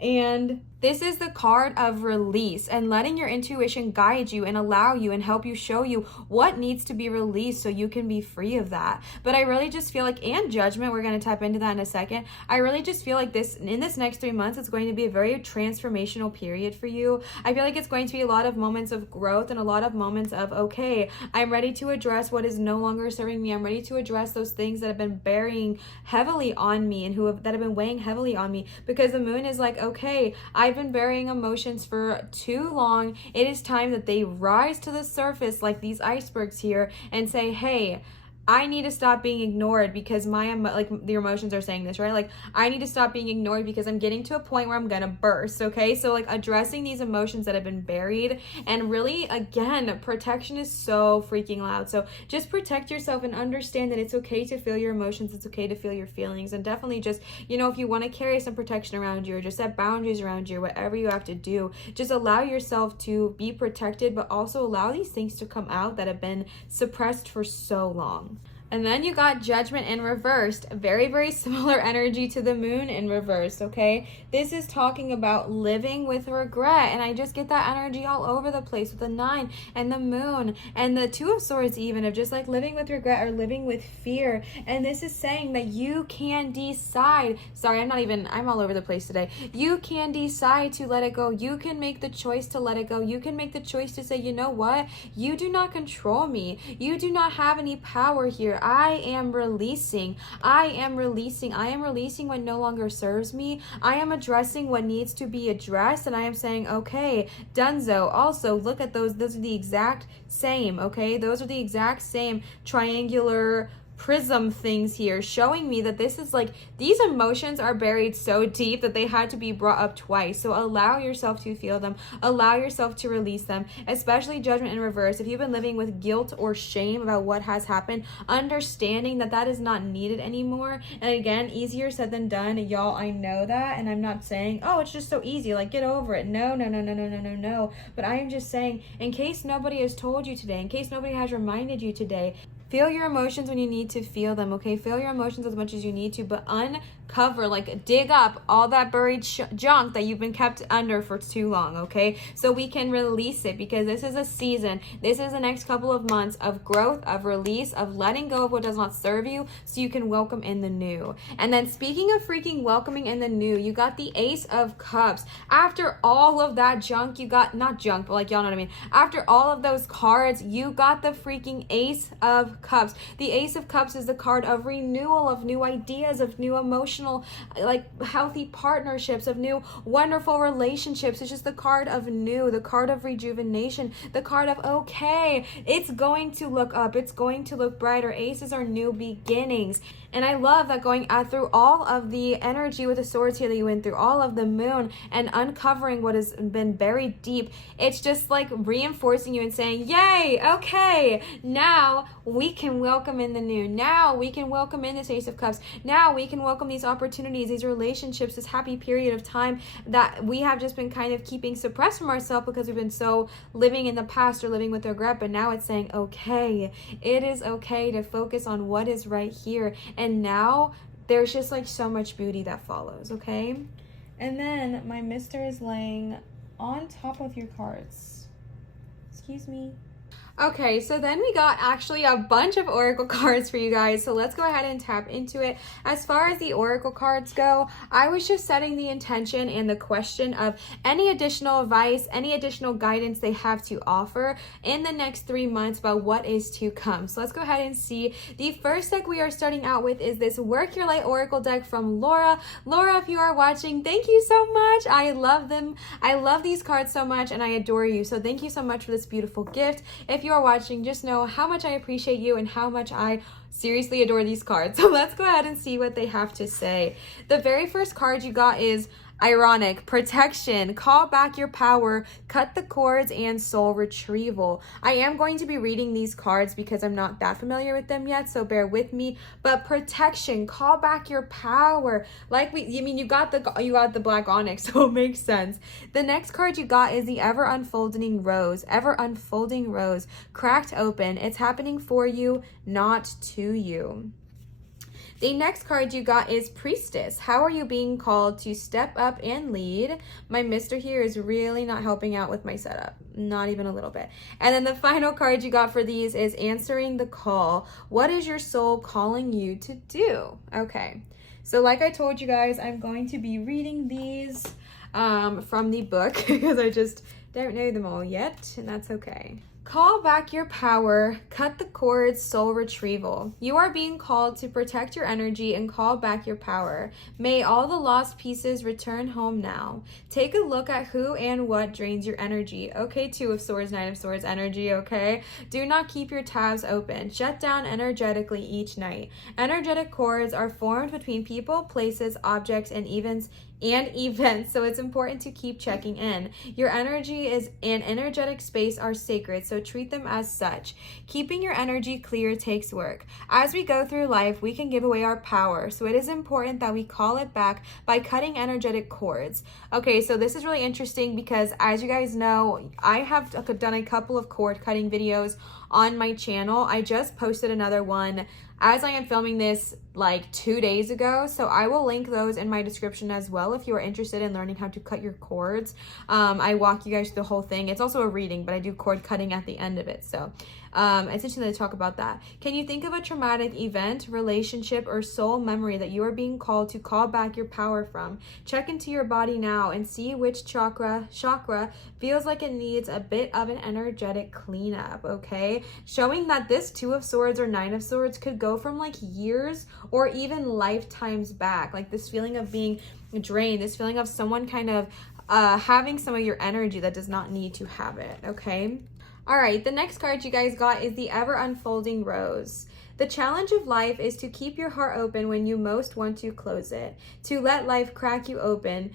And this is the card of release and letting your intuition guide you and allow you and help you show you what needs to be released so you can be free of that. But I really just feel like, and judgment, we're going to tap into that in a second. I really just feel like in this next 3 months, it's going to be a very transformational period for you. I feel like it's going to be a lot of moments of growth and a lot of moments of, okay, I'm ready to address what is no longer serving me. I'm ready to address those things that have been bearing heavily on me and that have been weighing heavily on me, because the Moon is like, okay, I've been burying emotions for too long. It is time that they rise to the surface like these icebergs here and say, hey, I need to stop being ignored because the emotions are saying this, right? Like, I need to stop being ignored because I'm getting to a point where I'm gonna burst, okay? So like addressing these emotions that have been buried, and really, again, protection is so freaking loud. So just protect yourself and understand that it's okay to feel your emotions. It's okay to feel your feelings, and definitely just, if you want to carry some protection around you or just set boundaries around you, whatever you have to do, just allow yourself to be protected, but also allow these things to come out that have been suppressed for so long. And then you got Judgment in reversed. Very, very similar energy to the Moon in reverse, okay? This is talking about living with regret. And I just get that energy all over the place with the 9 and the Moon and the Two of Swords, even of just like living with regret or living with fear. And this is saying that you can decide. Sorry, I'm all over the place today. You can decide to let it go. You can make the choice to let it go. You can make the choice to say, you know what? You do not control me. You do not have any power here. I am releasing. I am releasing what no longer serves me. I am addressing what needs to be addressed, and I am saying, okay, donezo. Also, look at those are the exact same, okay? Those are the exact same triangular prism things here, showing me that this is like, these emotions are buried so deep that they had to be brought up twice. So allow yourself to feel them, allow yourself to release them, especially Judgment in reverse. If you've been living with guilt or shame about what has happened, understanding that that is not needed anymore. And again, easier said than done, y'all, I know that, and I'm not saying, oh, it's just so easy, like get over it. No, but I am just saying, in case nobody has told you today, in case nobody has reminded you today, Feel your emotions when you need to feel them, okay? Feel your emotions as much as you need to, but uncover, like dig up all that buried junk that you've been kept under for too long, okay? So we can release it, because this is a season. This is the next couple of months of growth, of release, of letting go of what does not serve you, so you can welcome in the new. And then speaking of freaking welcoming in the new, you got the Ace of Cups. After all of that junk, you got, not junk, but like, y'all know what I mean. After all of those cards, you got the freaking Ace of Cups. The Ace of Cups is the card of renewal, of new ideas, of new emotional, like healthy partnerships, of new wonderful relationships. It's just the card of new, the card of rejuvenation, the card of okay, it's going to look up, it's going to look brighter. Aces are new beginnings. And I love that going through all of the energy with the swords here that you went through, all of the moon, and uncovering what has been buried deep. It's just like reinforcing you and saying, yay, okay, now we can welcome in the new. Now we can welcome in this Ace of Cups. Now we can welcome these opportunities, these relationships, this happy period of time that we have just been kind of keeping suppressed from ourselves because we've been so living in the past or living with regret. But now it's saying, okay, it is okay to focus on what is right here. And now there's just like so much beauty that follows, okay? And then my mister is laying on top of your cards. Excuse me. Okay, so then we got actually a bunch of oracle cards for you guys, so let's go ahead and tap into it. As far as the oracle cards go, I was just setting the intention and the question of any additional advice, any additional guidance they have to offer in the next 3 months about what is to come. So let's go ahead and see. The first deck we are starting out with is this Work Your Light Oracle deck from Laura. Laura, if you are watching, thank you so much. I love them. I love these cards so much, and I adore you. So thank you so much for this beautiful gift. If you are watching, just know how much I appreciate you and how much I seriously adore these cards. So let's go ahead and see what they have to say. The very first card you got is ironic, protection, call back your power, cut the cords, and soul retrieval. I am going to be reading these cards because I'm not that familiar with them yet, so bear with me. But protection, call back your power. Like you got the black onyx, so it makes sense. The next card you got is the ever unfolding rose. Ever unfolding rose, cracked open. It's happening for you, not to you. The next card you got is Priestess. How are you being called to step up and lead? My mister here is really not helping out with my setup. Not even a little bit. And then the final card you got for these is Answering the Call. What is your soul calling you to do? Okay. So like I told you guys, I'm going to be reading these from the book because I just don't know them all yet, and that's okay. Call back your power, cut the cords, soul retrieval. You are being called to protect your energy and call back your power. May all the lost pieces return home now. Take a look at who and what drains your energy. Okay, Two of Swords, Knight of Swords energy, okay? Do not keep your tabs open. Shut down energetically each night. Energetic cords are formed between people, places, objects, and events, so it's important to keep checking in. Your energy is and energetic space are sacred, so treat them as such. Keeping your energy clear takes work. As we go through life, we can give away our power, so it is important that we call it back by cutting energetic cords. Okay, so this is really interesting because, as you guys know, I have done a couple of cord cutting videos on my channel. I just posted another one as I am filming this like 2 days ago, so I will link those in my description as well if you are interested in learning how to cut your cords. I walk you guys through the whole thing. It's also a reading, but I do cord cutting at the end of it, so it's interesting to talk about that. Can you think of a traumatic event, relationship, or soul memory that you are being called to call back your power from? Check into your body now and see which chakra feels like it needs a bit of an energetic cleanup, okay? Showing that this Two of Swords or Nine of Swords could go from like years or even lifetimes back, like this feeling of being drained, this feeling of someone kind of having some of your energy that does not need to have it, okay? All right, the next card you guys got is the Ever Unfolding Rose. The challenge of life is to keep your heart open when you most want to close it, to let life crack you open,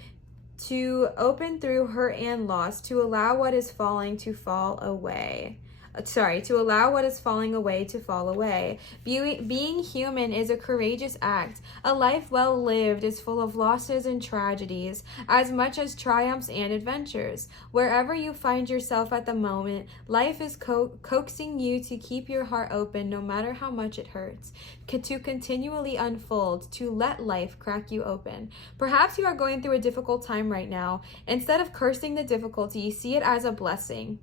to open through hurt and loss, to allow what is falling to fall away. to allow what is falling away to fall away. Being human is a courageous act. A life well lived is full of losses and tragedies, as much as triumphs and adventures. Wherever you find yourself at the moment, life is coaxing you to keep your heart open no matter how much it hurts, to continually unfold, to let life crack you open. Perhaps you are going through a difficult time right now. Instead of cursing the difficulty, see it as a blessing.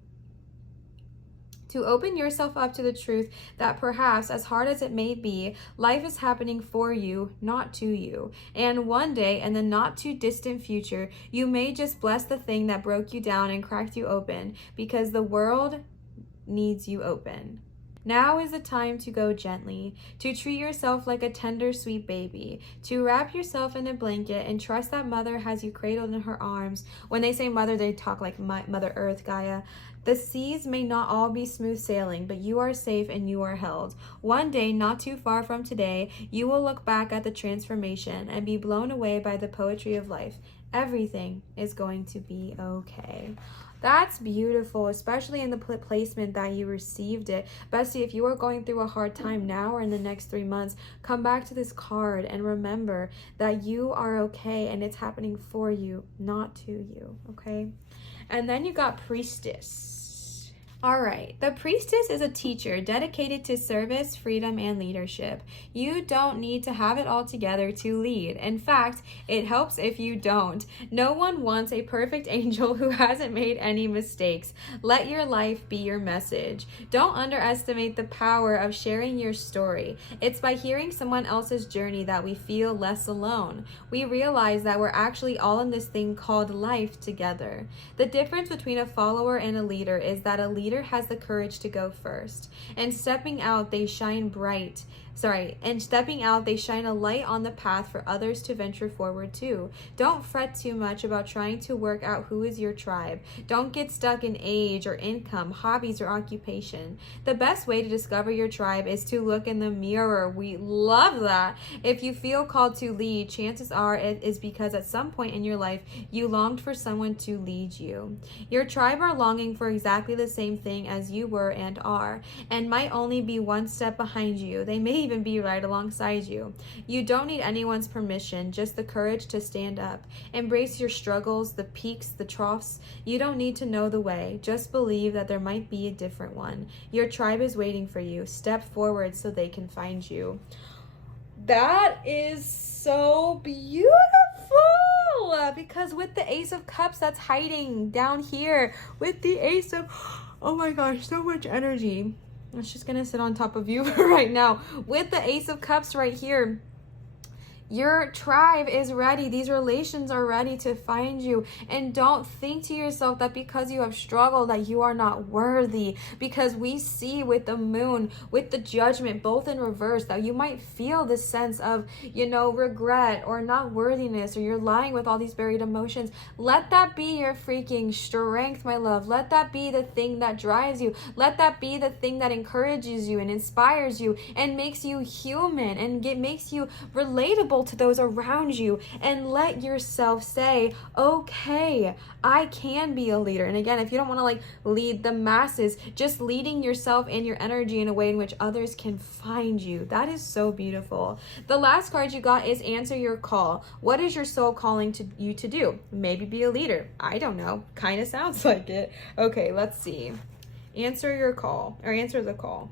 To open yourself up to the truth that perhaps, as hard as it may be, life is happening for you, not to you. And one day, in the not too distant future, you may just bless the thing that broke you down and cracked you open, because the world needs you open. Now is the time to go gently, to treat yourself like a tender, sweet baby, to wrap yourself in a blanket and trust that Mother has you cradled in her arms. When they say Mother, they talk like Mother Earth, Gaia. The seas may not all be smooth sailing, but you are safe and you are held. One day, not too far from today, you will look back at the transformation and be blown away by the poetry of life. Everything is going to be okay. That's beautiful, especially in the placement that you received it. Bestie, if you are going through a hard time now or in the next 3 months, come back to this card and remember that you are okay and it's happening for you, not to you, okay? And then you got Priestess. All right, the Priestess is a teacher dedicated to service, freedom, and leadership. You don't need to have it all together to lead. In fact, it helps if you don't. No one wants a perfect angel who hasn't made any mistakes. Let your life be your message. Don't underestimate the power of sharing your story. It's by hearing someone else's journey that we feel less alone. We realize that we're actually all in this thing called life together. The difference between a follower and a leader is that a leader has the courage to go first, and stepping out they shine a light on the path for others to venture forward too. Don't fret too much about trying to work out who is your tribe. Don't get stuck in age or income, hobbies, or occupation. The best way to discover your tribe is to look in the mirror. We love that. If you feel called to lead, chances are it is because at some point in your life you longed for someone to lead you. Your tribe are longing for exactly the same thing as you were and are, and might only be one step behind you. They may even be right alongside you. You don't need anyone's permission, just the courage to stand up. Embrace your struggles, the peaks, the troughs. You don't need to know the way. Just believe that there might be a different one. Your tribe is waiting for you. Step forward so they can find you. That is so beautiful, because with the Ace of Cups that's hiding down here, with the Ace of, oh my gosh, so much energy. It's just gonna sit on top of you right now. With the Ace of Cups right here, your tribe is ready. These relations are ready to find you. And don't think to yourself that because you have struggled that you are not worthy. Because we see with the moon, with the judgment, both in reverse, that you might feel this sense of, regret or not worthiness, or you're lying with all these buried emotions. Let that be your freaking strength, my love. Let that be the thing that drives you. Let that be the thing that encourages you and inspires you and makes you human and makes you relatable to those around you. And let yourself say, okay, I can be a leader. And again, if you don't want to lead the masses, just leading yourself and your energy in a way in which others can find you. That is so beautiful. The last card you got is answer your call. What is your soul calling you to do? Maybe be a leader. I don't know. Kind of sounds like it. Okay, let's see. Answer your call, or answer the call.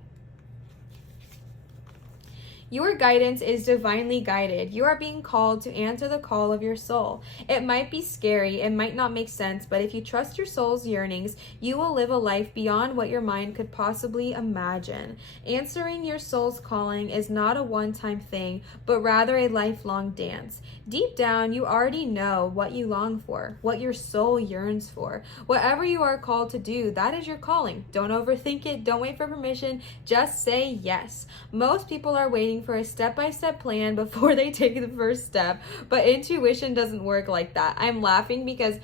Your guidance is divinely guided. You are being called to answer the call of your soul. It might be scary, it might not make sense, but if you trust your soul's yearnings, you will live a life beyond what your mind could possibly imagine. Answering your soul's calling is not a one-time thing, but rather a lifelong dance. Deep down, you already know what you long for, what your soul yearns for. Whatever you are called to do, that is your calling. Don't overthink it. Don't wait for permission. Just say yes. Most people are waiting for a step-by-step plan before they take the first step, but intuition doesn't work like that. I'm laughing because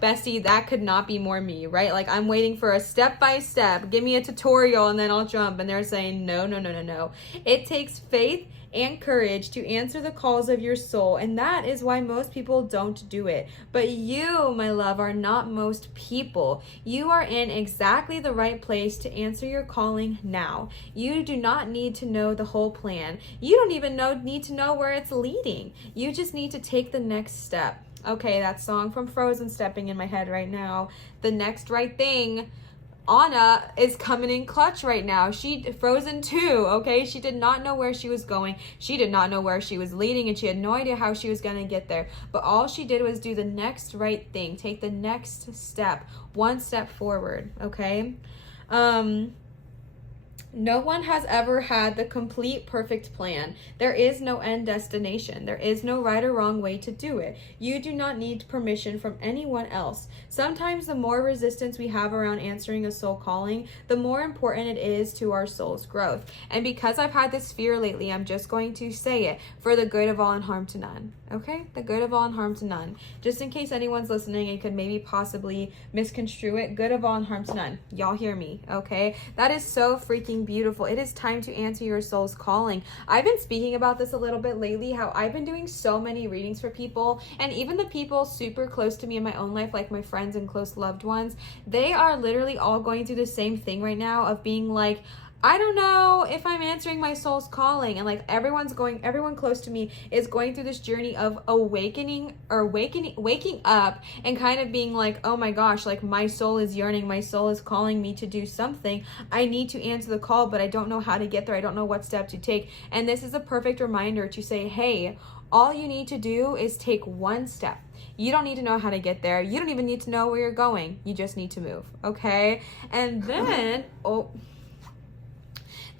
Bestie, that could not be more me, right? I'm waiting for a step-by-step, give me a tutorial and then I'll jump, and they're saying no. It takes faith and courage to answer the calls of your soul, and that is why most people don't do it. But you, my love, are not most people. You are in exactly the right place to answer your calling now. You do not need to know the whole plan. You don't even need to know where it's leading. You just need to take the next step. Okay, that song from Frozen stepping in my head right now. The next right thing. Anna is coming in clutch right now. Frozen 2, okay? She did not know where she was going. She did not know where she was leading, and she had no idea how she was going to get there. But all she did was do the next right thing. Take the next step. One step forward, okay? No one has ever had the complete perfect plan. There is no end destination. There is no right or wrong way to do it. You do not need permission from anyone else. Sometimes the more resistance we have around answering a soul calling, the more important it is to our soul's growth. And because I've had this fear lately, I'm just going to say it, for the good of all and harm to none. Okay? The good of all and harm to none. Just in case anyone's listening and could maybe possibly misconstrue it, good of all and harm to none. Y'all hear me, okay? That is so freaking beautiful. It is time to answer your soul's calling. I've been speaking about this a little bit lately, how I've been doing so many readings for people, and even the people super close to me in my own life, like my friends and close loved ones, they are literally all going through the same thing right now of being like, I don't know if I'm answering my soul's calling. And like everyone close to me is going through this journey of waking up and kind of being like, oh my gosh, like my soul is yearning, my soul is calling me to do something. I need to answer the call, but I don't know how to get there. I don't know what step to take. And this is a perfect reminder to say, hey, all you need to do is take one step. You don't need to know how to get there. You don't even need to know where you're going. You just need to move, okay? And then,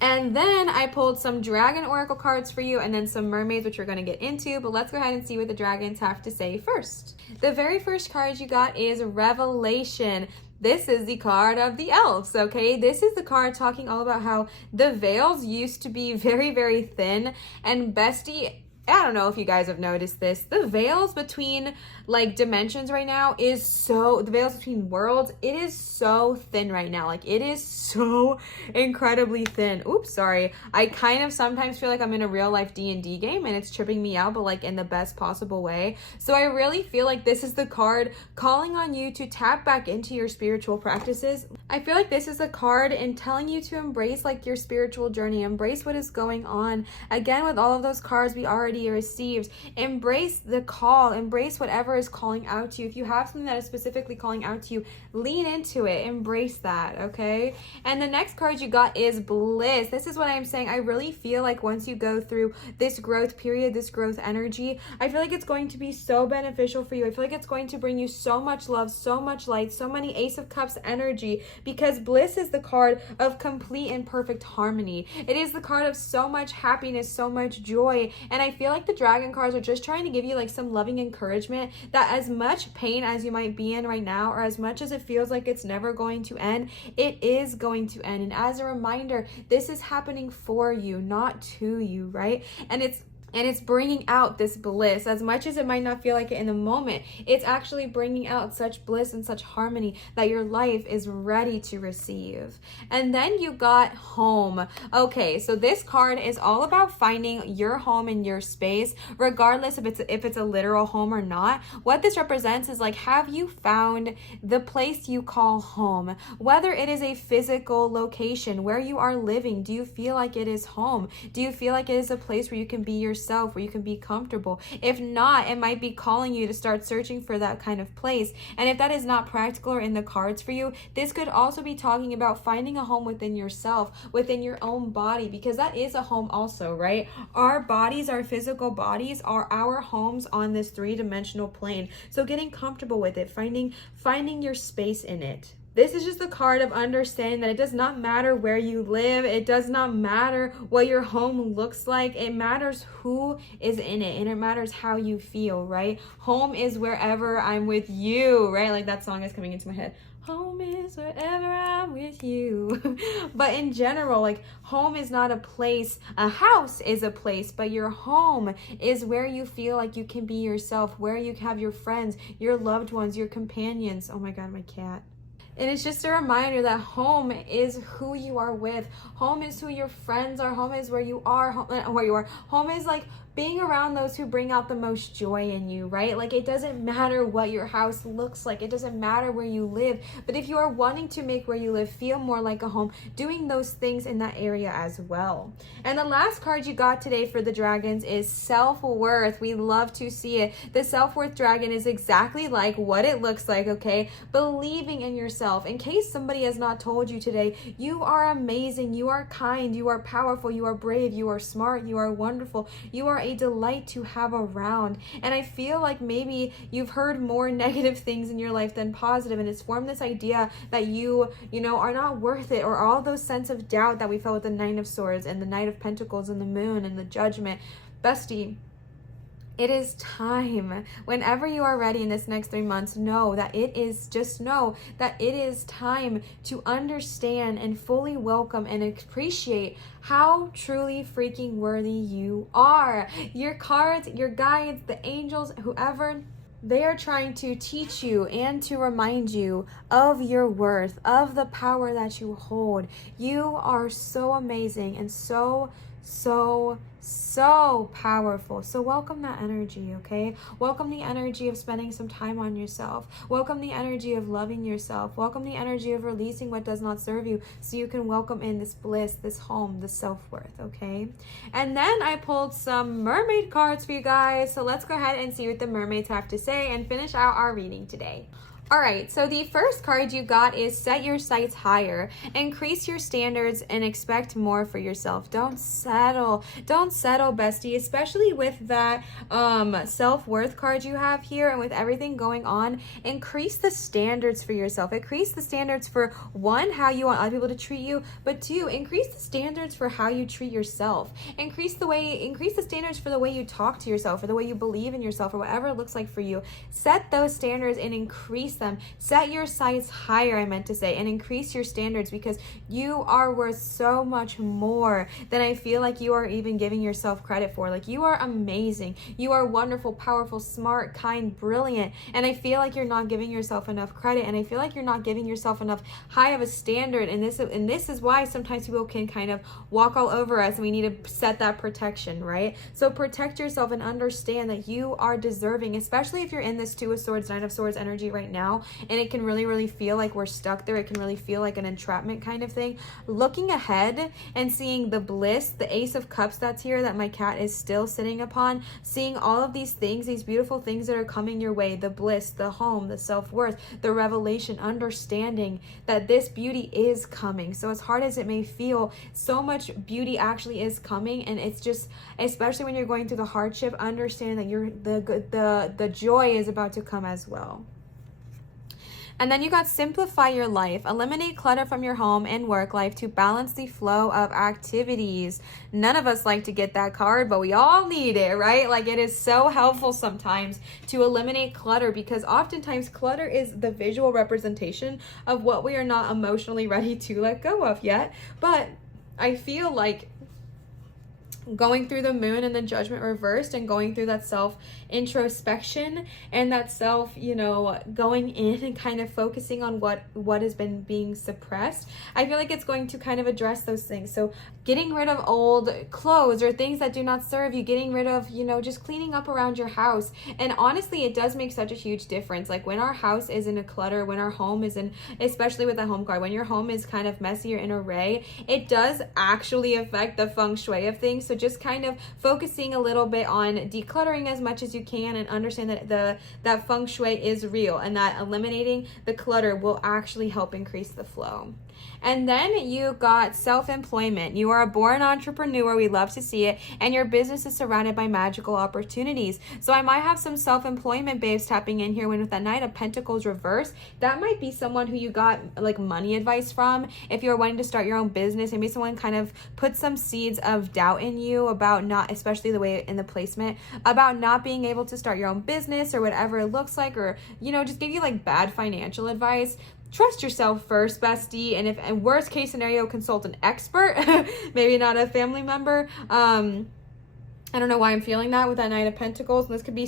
And then I pulled some dragon oracle cards for you and then some mermaids, which we're going to get into. But let's go ahead and see what the dragons have to say first. The very first card you got is Revelation. This is the card of the elves, okay? This is the card talking all about how the veils used to be very, very thin. And bestie, I don't know if you guys have noticed this. The veils between like dimensions right now the veils between worlds, it is so thin right now. Like it is so incredibly thin. Oops, sorry. I kind of sometimes feel like I'm in a real life D&D game and it's tripping me out, but like in the best possible way. So I really feel like this is the card calling on you to tap back into your spiritual practices. I feel like this is a card in telling you to embrace like your spiritual journey, embrace what is going on. Again, with all of those cards we already received, embrace the call, embrace whatever is calling out to you. If you have something that is specifically calling out to you, lean into it, embrace that, okay? And the next card you got is Bliss. This is what I'm saying. I really feel like once you go through this growth period, this growth energy, I feel like it's going to be so beneficial for you. I feel like it's going to bring you so much love, so much light, so many Ace of Cups energy, because Bliss is the card of complete and perfect harmony. It is the card of so much happiness, so much joy, and I feel like the dragon cards are just trying to give you like some loving encouragement that as much pain as you might be in right now, or as much as it feels like it's never going to end, it is going to end. And as a reminder, this is happening for you, not to you, right? And it's bringing out this bliss. As much as it might not feel like it in the moment, it's actually bringing out such bliss and such harmony that your life is ready to receive. And then you got home. Okay, so this card is all about finding your home in your space, regardless if it's a literal home or not. What this represents is like, have you found the place you call home? Whether it is a physical location where you are living, do you feel like it is home? Do you feel like it is a place where you can be yourself, where you can be comfortable? If not, it might be calling you to start searching for that kind of place. And if that is not practical or in the cards for you, this could also be talking about finding a home within yourself, within your own body, because that is a home also, right? Our bodies, our physical bodies, are our homes on this three-dimensional plane. So getting comfortable with it, finding your space in it. This is just the card of understanding that it does not matter where you live. It does not matter what your home looks like. It matters who is in it, and it matters how you feel, right? Home is wherever I'm with you, right? Like that song is coming into my head. Home is wherever I'm with you. But in general, like home is not a place. A house is a place, but your home is where you feel like you can be yourself, where you have your friends, your loved ones, your companions. Oh my God, my cat. And it's just a reminder that home is who you are with. Home is who your friends are. Home is where you are. Home is like being around those who bring out the most joy in you, right? Like, it doesn't matter what your house looks like. It doesn't matter where you live. But if you are wanting to make where you live feel more like a home, doing those things in that area as well. And the last card you got today for the dragons is self-worth. We love to see it. The self-worth dragon is exactly like what it looks like, okay? Believing in yourself. In case somebody has not told you today, you are amazing. You are kind. You are powerful. You are brave. You are smart. You are wonderful. You are a delight to have around. And I feel like maybe you've heard more negative things in your life than positive, and it's formed this idea that you know, are not worth it, or all those sense of doubt that we felt with the Nine of Swords and the Knight of Pentacles and the Moon and the Judgment. Bestie, it is time. Whenever you are ready in this next 3 months, know that it is time to understand and fully welcome and appreciate how truly freaking worthy you are. Your cards, your guides, the angels, whoever, they are trying to teach you and to remind you of your worth, of the power that you hold. You are so amazing and so powerful. So welcome that energy, okay? Welcome the energy of spending some time on yourself. Welcome the energy of loving yourself. Welcome the energy of releasing what does not serve you, so you can welcome in this bliss, this home, this self-worth, okay? And then I pulled some mermaid cards for you guys. So let's go ahead and see what the mermaids have to say and finish out our reading today. All right, so the first card you got is set your sights higher, increase your standards, and expect more for yourself. Don't settle, bestie, especially with that self-worth card you have here, and with everything going on. Increase the standards for yourself. Increase the standards for, one, how you want other people to treat you, but two, increase the standards for how you treat yourself. Increase the standards for the way you talk to yourself, or the way you believe in yourself, or whatever it looks like for you. Set those standards and increase them. Set your sights higher, I meant to say, and increase your standards, because you are worth so much more than I feel like you are even giving yourself credit for. Like, you are amazing. You are wonderful, powerful, smart, kind, brilliant. And I feel like you're not giving yourself enough credit, and I feel like you're not giving yourself enough high of a standard. And this is why sometimes people can kind of walk all over us, and we need to set that protection, right? So protect yourself and understand that you are deserving, especially if you're in this Two of Swords, Nine of Swords energy right now. And it can really feel like we're stuck there. It can really feel like an entrapment kind of thing. Looking ahead and seeing the bliss, the Ace of Cups that's here that my cat is still sitting upon, seeing all of these things, these beautiful things that are coming your way, the bliss, the home, the self-worth, the revelation, understanding that this beauty is coming. So as hard as it may feel, so much beauty actually is coming. And it's just, especially when you're going through the hardship, understand that the joy is about to come as well. And then you got simplify your life. Eliminate clutter from your home and work life to balance the flow of activities. None of us like to get that card, but we all need it, right? Like, it is so helpful sometimes to eliminate clutter, because oftentimes clutter is the visual representation of what we are not emotionally ready to let go of yet. But I feel like going through the Moon and the Judgment reversed, and going through that self introspection and that self, going in and kind of focusing on what has been being suppressed, I feel like it's going to kind of address those things. So getting rid of old clothes or things that do not serve you, getting rid of, just cleaning up around your house. And honestly, it does make such a huge difference. Like, when our house is in a clutter, when our home is in, especially with the home card, when your home is kind of messy or in array, it does actually affect the feng shui of things. So just kind of focusing a little bit on decluttering as much as you can, and understand that that feng shui is real, and that eliminating the clutter will actually help increase the flow. And then you got self-employment. You are a born entrepreneur. We love to see it. And your business is surrounded by magical opportunities. So I might have some self-employment babes tapping in here with that Knight of Pentacles reverse. That might be someone who you got like money advice from. If you're wanting to start your own business, maybe someone kind of put some seeds of doubt in you about not, especially the way in the placement, about not being able to start your own business or whatever it looks like, or, just give you like bad financial advice. Trust yourself first, bestie. And if, and worst case scenario, consult an expert, maybe not a family member. I don't know why I'm feeling that with that Knight of Pentacles. And this could be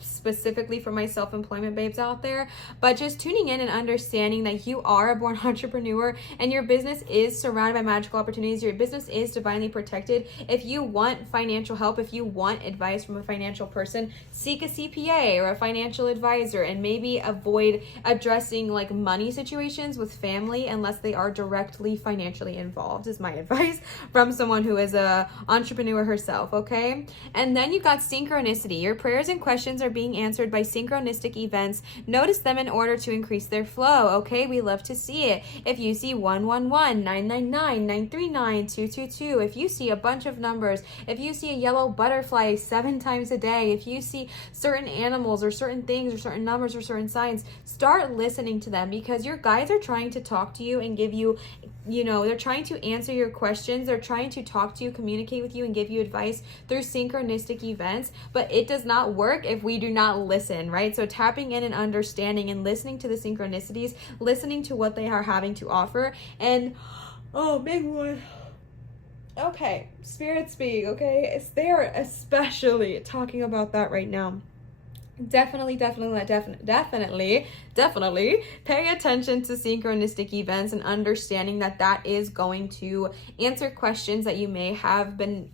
specifically for my self-employment babes out there, but just tuning in and understanding that you are a born entrepreneur and your business is surrounded by magical opportunities. Your business is divinely protected. If you want financial help, if you want advice from a financial person, seek a CPA or a financial advisor, and maybe avoid addressing like money situations with family unless they are directly financially involved, is my advice from someone who is a entrepreneur herself. Okay, and then you got synchronicity. Your prayers and questions are being answered by synchronistic events. Notice them in order to increase their flow. Okay, we love to see it. If you see 111, 999, 939, 222, if you see a bunch of numbers, if you see a yellow butterfly 7 times a day, if you see certain animals or certain things or certain numbers or certain signs, start listening to them, because your guides are trying to talk to you and give you, they're trying to answer your questions. They're trying to talk to you, communicate with you, and give you advice through synchronistic events. But it does not work if we do not listen, right? So tapping in and understanding and listening to the synchronicities, listening to what they are having to offer. And, oh, big one. Okay, spirit speak, okay? They are especially talking about that right now. Definitely pay attention to synchronistic events and understanding that is going to answer questions that you may have been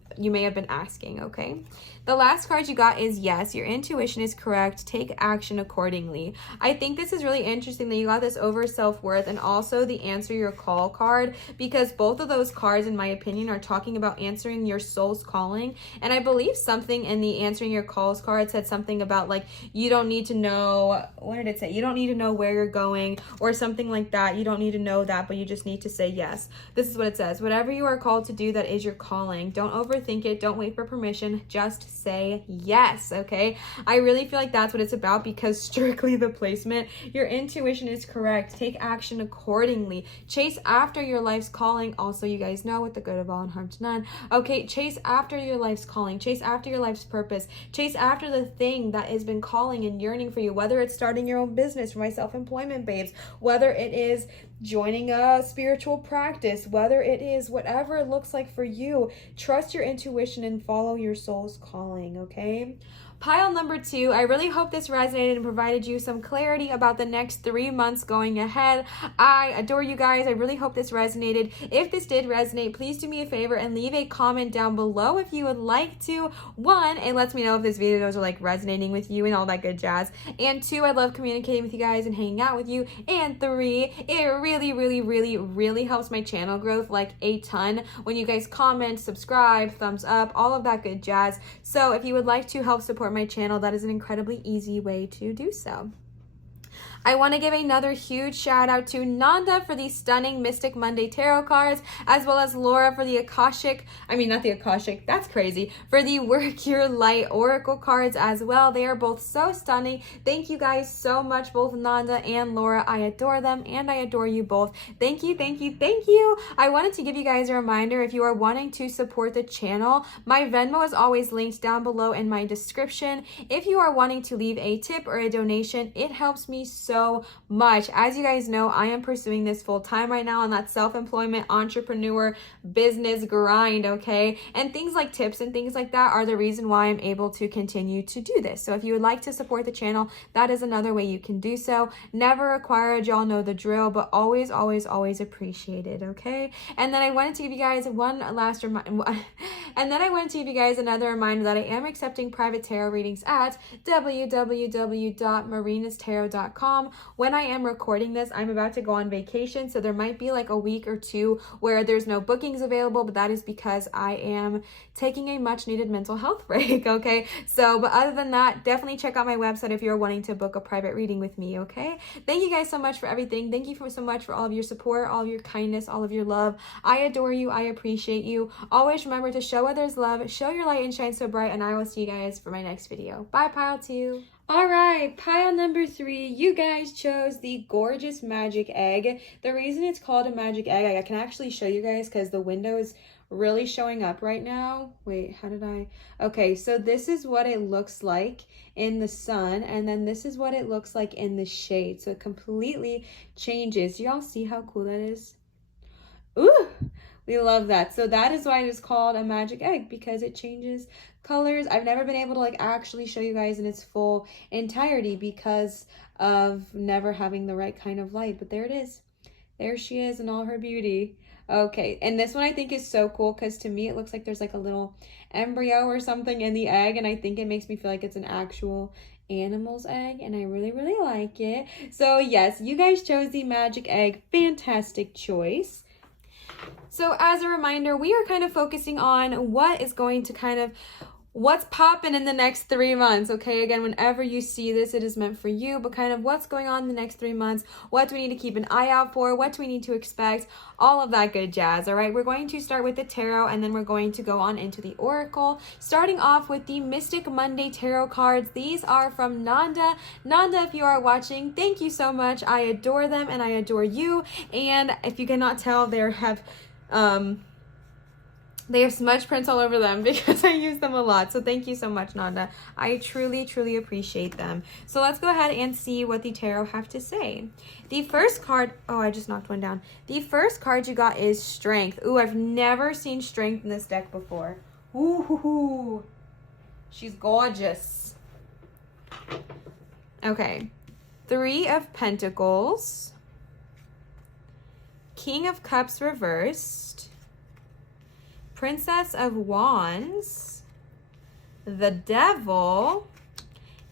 asking. Okay, the last card you got is yes, your intuition is correct, take action accordingly. I think this is really interesting that you got this over self-worth and also the answer your call card, because both of those cards, in my opinion, are talking about answering your soul's calling. And I believe something in the answering your calls card said something about like, you don't need to know, what did it say? You don't need to know where you're going or something like that. You don't need to know that, but you just need to say yes. This is what it says. Whatever you are called to do, that is your calling. Don't overthink it. Don't wait for permission. Just say yes, okay? I really feel like that's what it's about, because strictly the placement, your intuition is correct. Take action accordingly. Chase after your life's calling. Also, you guys know, with the good of all and harm to none. Okay, chase after your life's calling. Chase after your life's purpose. Chase after the thing that has been calling and yearning for you, whether it's starting your own business, for my self-employment babes, whether it is joining a spiritual practice, whether it is whatever it looks like for you. Trust your intuition and follow your soul's calling, okay? Pile number 2, I really hope this resonated and provided you some clarity about the next 3 months going ahead. I adore you guys. I really hope this resonated. If this did resonate, please do me a favor and leave a comment down below if you would like to. 1, it lets me know if this videos are like resonating with you and all that good jazz. And 2, I love communicating with you guys and hanging out with you. And 3, it really helps my channel growth like a ton when you guys comment, subscribe, thumbs up, all of that good jazz. So if you would like to help support my channel, that is an incredibly easy way to do so. I want to give another huge shout out to Nanda for the stunning Mystic Monday Tarot cards, as well as Laura for the for the Work Your Light Oracle cards as well. They are both so stunning. Thank you guys so much, both Nanda and Laura. I adore them and I adore you both. Thank you. I wanted to give you guys a reminder, if you are wanting to support the channel, my Venmo is always linked down below in my description. If you are wanting to leave a tip or a donation, it helps me so much. As you guys know, I am pursuing this full time right now on that self-employment entrepreneur business grind, okay? And things like tips and things like that are the reason why I'm able to continue to do this. So if you would like to support the channel, that is another way you can do so. Never required, y'all know the drill, but always appreciated, okay? And then I wanted to give you guys another reminder that I am accepting private tarot readings at www.marinatarot.com. When I am recording this, I'm about to go on vacation, so there might be like a week or 2 where there's no bookings available, but that is because I am taking a much needed mental health break, okay? So, but other than that, definitely check out my website if you're wanting to book a private reading with me, okay? Thank you guys so much for everything. Thank you so much for all of your support, all of your kindness, all of your love. I adore you. I appreciate you. Always remember to show others love, show your light and shine so bright, and I will see you guys for my next video. Bye, pile 2. All right, pile number 3, you guys chose the gorgeous magic egg. The reason it's called a magic egg, I can actually show you guys because the window is really showing up right now. Wait, okay, so this is what it looks like in the sun, and then this is what it looks like in the shade. So it completely changes. Y'all see how cool that is? Ooh, We love that. So that is why it is called a magic egg, because it changes colors. I've never been able to like actually show you guys in its full entirety because of never having the right kind of light. But there it is. There she is in all her beauty. Okay, and this one I think is so cool because to me it looks like there's like a little embryo or something in the egg, and I think it makes me feel like it's an actual animal's egg, and I really, really like it. So yes, you guys chose the magic egg. Fantastic choice. So as a reminder, we are kind of focusing on what is going to kind of what's popping in the next 3 months, okay? Again, whenever you see this, it is meant for you, but kind of what's going on in the next 3 months, what do we need to keep an eye out for, what do we need to expect, all of that good jazz, all right? We're going to start with the tarot, and then we're going to go on into the oracle, starting off with the Mystic Monday tarot cards. These are from Nanda. Nanda, if you are watching, thank you so much. I adore them, and I adore you, and if you cannot tell, they have smudge prints all over them because I use them a lot. So thank you so much, Nanda. I truly, truly appreciate them. So let's go ahead and see what the tarot have to say. The first card, oh, I just knocked one down. The first card you got is Strength. Ooh, I've never seen Strength in this deck before. Ooh, she's gorgeous. Okay, 3 of Pentacles, King of Cups reversed, Princess of Wands, the Devil,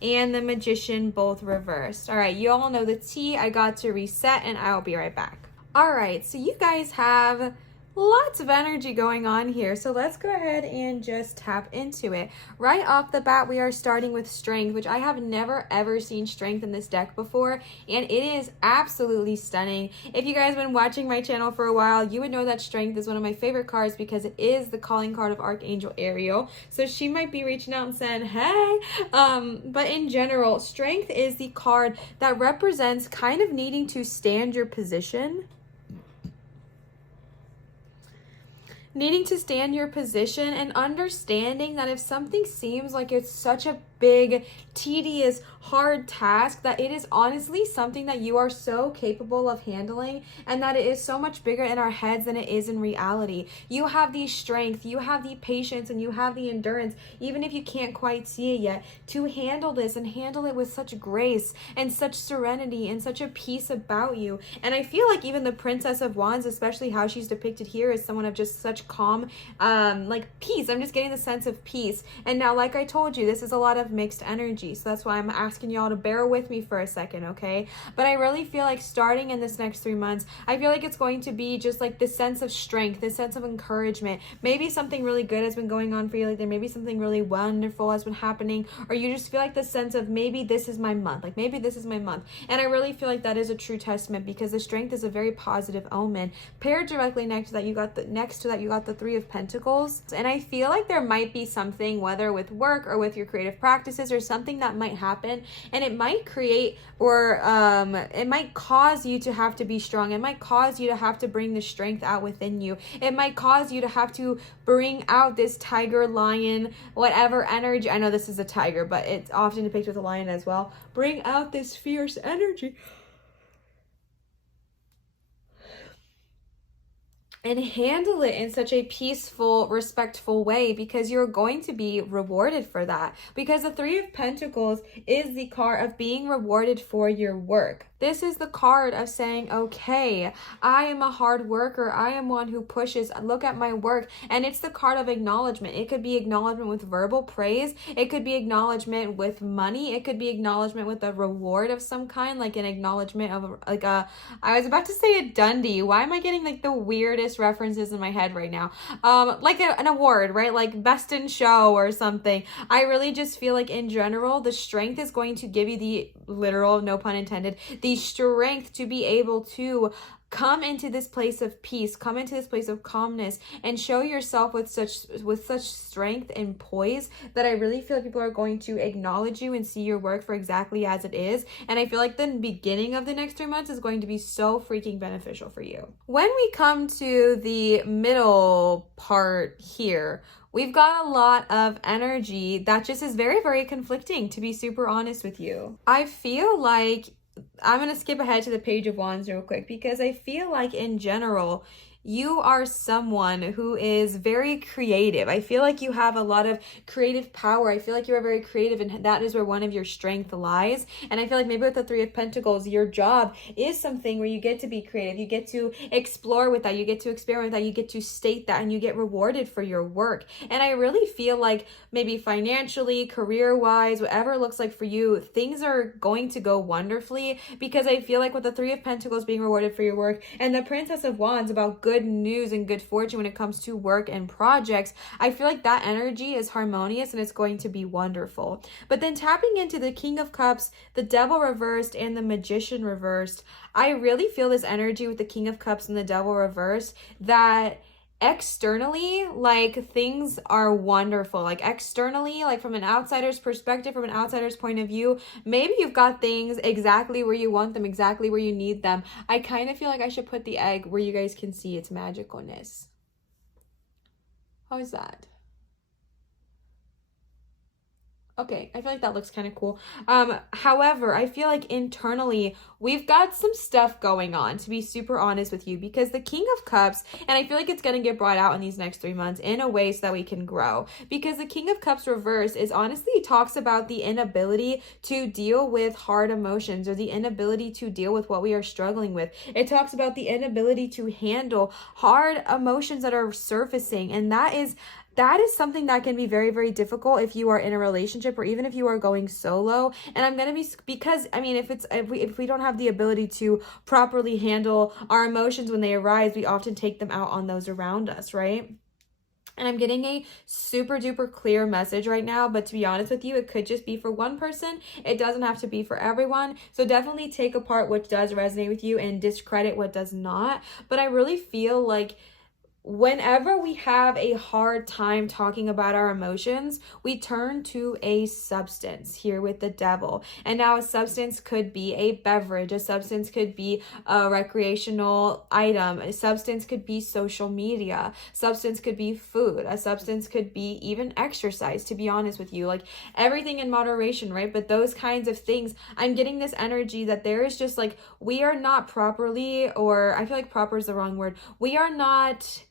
and the Magician, both reversed. All right, you all know the tea. I got to reset, and I'll be right back. All right, so you guys have lots of energy going on here, so let's go ahead and just tap into it. Right off the bat, we are starting with Strength, which I have never ever seen Strength in this deck before, and it is absolutely stunning. If you guys have been watching my channel for a while, you would know that Strength is one of my favorite cards because it is the calling card of Archangel Ariel, so she might be reaching out and saying, hey. But in general, Strength is the card that represents kind of needing to stand your position. Needing to stand your position and understanding that if something seems like it's such a big, tedious, hard task, that it is honestly something that you are so capable of handling, and that it is so much bigger in our heads than it is in reality. You have the strength, you have the patience, and you have the endurance, even if you can't quite see it yet, to handle this and handle it with such grace and such serenity and such a peace about you. And I feel like even the Princess of Wands, especially how she's depicted here, is someone of just such calm, like peace. I'm just getting the sense of peace. And now, like I told you, this is a lot of mixed energy, so that's why I'm asking y'all to bear with me for a second, okay? But I really feel like starting in this next 3 months, I feel like it's going to be just like this sense of strength, this sense of encouragement. Maybe something really good has been going on for you, like there maybe something really wonderful has been happening, or you just feel like the sense of maybe this is my month, like maybe this is my month. And I really feel like that is a true testament, because the Strength is a very positive omen. Paired directly next to that, you got the 3 of Pentacles. And I feel like there might be something, whether with work or with your creative practices, or something that might happen, and it might create, or it might cause you to have to be strong. It might cause you to have to bring the strength out within you. It might cause you to have to bring out this tiger, lion, whatever energy. I know this is a tiger, but it's often depicted with a lion as well. Bring out this fierce energy and handle it in such a peaceful, respectful way, because you're going to be rewarded for that. Because the 3 of Pentacles is the card of being rewarded for your work. This is the card of saying, okay, I am a hard worker. I am one who pushes. Look at my work. And it's the card of acknowledgement. It could be acknowledgement with verbal praise. It could be acknowledgement with money. It could be acknowledgement with a reward of some kind, like an acknowledgement of like a, I was about to say a Dundee. Why am I getting like the weirdest references in my head right now? Like an award, right? Like Best in Show or something. I really just feel like in general, the Strength is going to give you the literal, no pun intended, the strength to be able to come into this place of peace, come into this place of calmness, and show yourself with such strength and poise that I really feel like people are going to acknowledge you and see your work for exactly as it is. And I feel like the beginning of the next 3 months is going to be so freaking beneficial for you. When we come to the middle part here, we've got a lot of energy that just is very, very conflicting, to be super honest with you. I feel like I'm going to skip ahead to the Page of Wands real quick because I feel like in general, you are someone who is very creative. I feel like you have a lot of creative power. I feel like you're very creative, and that is where one of your strength lies. And I feel like maybe with the Three of Pentacles, your job is something where you get to be creative. You get to explore with that. You get to experiment with that. You get to state that, and you get rewarded for your work. And I really feel like maybe financially, career-wise, whatever it looks like for you, things are going to go wonderfully, because I feel like with the Three of Pentacles being rewarded for your work and the Princess of Wands about good news and good fortune when it comes to work and projects, I feel like that energy is harmonious and it's going to be wonderful. But then tapping into the King of Cups, the Devil reversed, and the Magician reversed, I really feel this energy with the King of Cups and the Devil reversed, that externally, like, things are wonderful. Like, externally, like from an outsider's perspective, from an outsider's point of view, maybe you've got things exactly where you want them, exactly where you need them. I kind of feel like I should put the egg where you guys can see its magicalness. How is that? Okay, I feel like that looks kind of cool. However, I feel like internally, we've got some stuff going on, to be super honest with you, because the King of Cups, and I feel like it's going to get brought out in these next 3 months in a way so that we can grow, because the King of Cups reverse is honestly talks about the inability to deal with hard emotions, or the inability to deal with what we are struggling with. It talks about the inability to handle hard emotions that are surfacing, and that is something that can be very, very difficult if you are in a relationship, or even if you are going solo. And I'm going to be, because I mean, if we don't have the ability to properly handle our emotions when they arise, we often take them out on those around us, right? And I'm getting a super duper clear message right now, but to be honest with you, it could just be for one person. It doesn't have to be for everyone. So definitely take apart what does resonate with you and discredit what does not. But I really feel like whenever we have a hard time talking about our emotions, we turn to a substance here with the Devil. And now a substance could be a beverage, a substance could be a recreational item, a substance could be social media, substance could be food, a substance could be even exercise, to be honest with you, like everything in moderation, right? But those kinds of things, I'm getting this energy that there is just like, we are not properly, or I feel like proper is the wrong word, we are not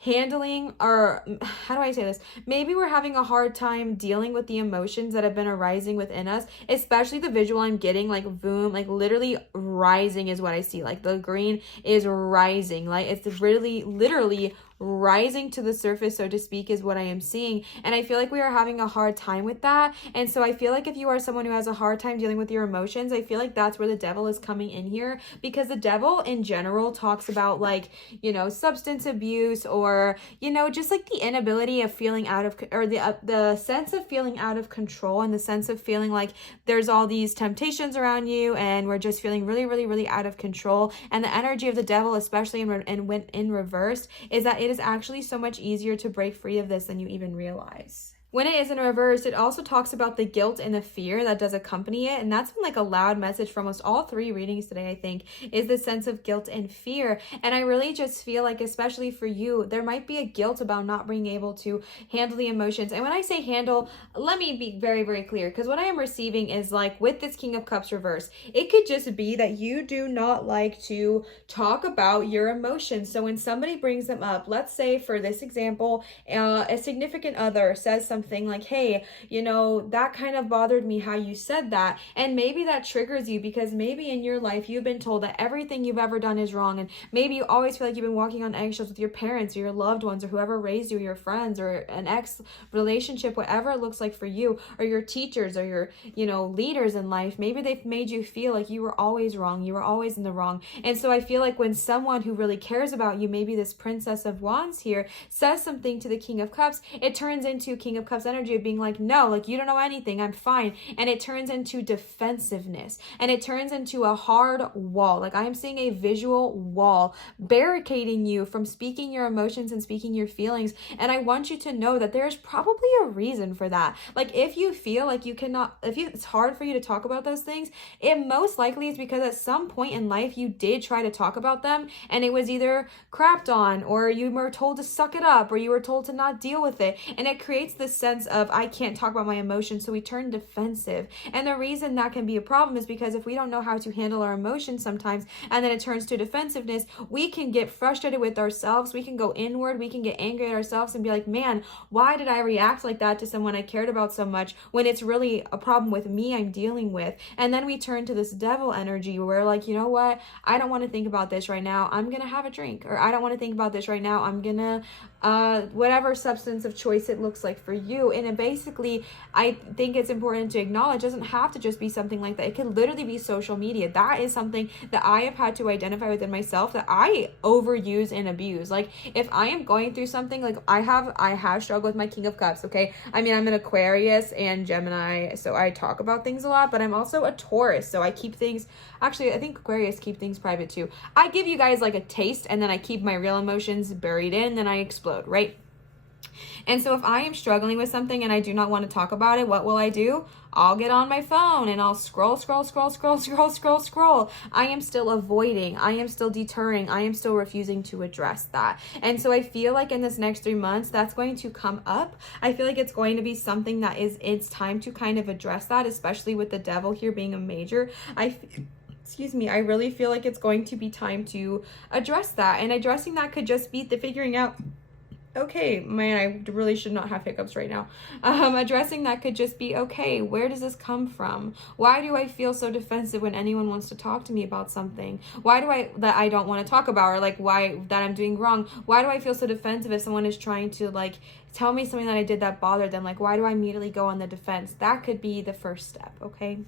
handling, or how do I say this? Maybe we're having a hard time dealing with the emotions that have been arising within us, especially the visual I'm getting, like boom, like literally rising is what I see. Like the green is rising, like it's really literally rising to the surface, so to speak, is what I am seeing. And I feel like we are having a hard time with that. And so I feel like if you are someone who has a hard time dealing with your emotions, I feel like that's where the Devil is coming in here, because the Devil in general talks about, like, you know, substance abuse, or, you know, just like the inability of feeling out of, or the sense of feeling out of control, and the sense of feeling like there's all these temptations around you and we're just feeling really, really, really out of control. And the energy of the Devil, especially when in reverse, is that it is actually so much easier to break free of this than you even realize. When it is in reverse, it also talks about the guilt and the fear that does accompany it. And that's been like a loud message from almost all 3 readings today, I think, is the sense of guilt and fear. And I really just feel like, especially for you, there might be a guilt about not being able to handle the emotions. And when I say handle, let me be very, very clear, because what I am receiving is, like, with this King of Cups reverse, it could just be that you do not like to talk about your emotions. So when somebody brings them up, let's say for this example, a significant other says something like, hey, you know, that kind of bothered me how you said that. And maybe that triggers you, because maybe in your life you've been told that everything you've ever done is wrong. And maybe you always feel like you've been walking on eggshells with your parents or your loved ones or whoever raised you, your friends, or an ex relationship, whatever it looks like for you, or your teachers, or your, you know, leaders in life. Maybe they've made you feel like you were always wrong. You were always in the wrong. And so I feel like when someone who really cares about you, maybe this Princess of Wands here, says something to the King of Cups, it turns into King of Cups energy of being like, no, like, you don't know anything, I'm fine. And it turns into defensiveness, and it turns into a hard wall. Like, I am seeing a visual wall barricading you from speaking your emotions and speaking your feelings. And I want you to know that there's probably a reason for that. Like, if you feel like you cannot, it's hard for you to talk about those things, it most likely is because at some point in life you did try to talk about them, and it was either crapped on, or you were told to suck it up, or you were told to not deal with it. And it creates this this sense of, I can't talk about my emotions, so we turn defensive. And the reason that can be a problem is because if we don't know how to handle our emotions sometimes, and then it turns to defensiveness, we can get frustrated with ourselves. We can go inward. We can get angry at ourselves and be like, man, why did I react like that to someone I cared about so much when it's really a problem with me I'm dealing with? And then we turn to this devil energy where we're like, you know what? I don't want to think about this right now. I'm going to have a drink. Or I don't want to think about this right now. I'm going to, whatever substance of choice it looks like for you. And it basically, I think it's important to acknowledge, it doesn't have to just be something like that. It can literally be social media. That is something that I have had to identify within myself that I overuse and abuse. Like if I am going through something, like I have struggled with my King of Cups, okay? I mean, I'm an Aquarius and Gemini, so I talk about things a lot, but I'm also a Taurus, so I keep things, actually, I think Aquarius keep things private too. I give you guys like a taste, and then I keep my real emotions buried in, then I explode, right? And so if I am struggling with something and I do not want to talk about it, what will I do? I'll get on my phone and I'll scroll. I am still avoiding. I am still deterring. I am still refusing to address that. And so I feel like in this next 3 months, that's going to come up. I feel like it's going to be something that it's time to kind of address that, especially with the devil here being a major. Excuse me, I really feel like it's going to be time to address that. And addressing that could just be the figuring out, okay, man, I really should not have hiccups right now. Addressing that could just be, okay, where does this come from? Why do I feel so defensive when anyone wants to talk to me about something? Why do I don't want to talk about, or like why that I'm doing wrong? Why do I feel so defensive if someone is trying to like tell me something that I did that bothered them? Like, why do I immediately go on the defense? That could be the first step, okay?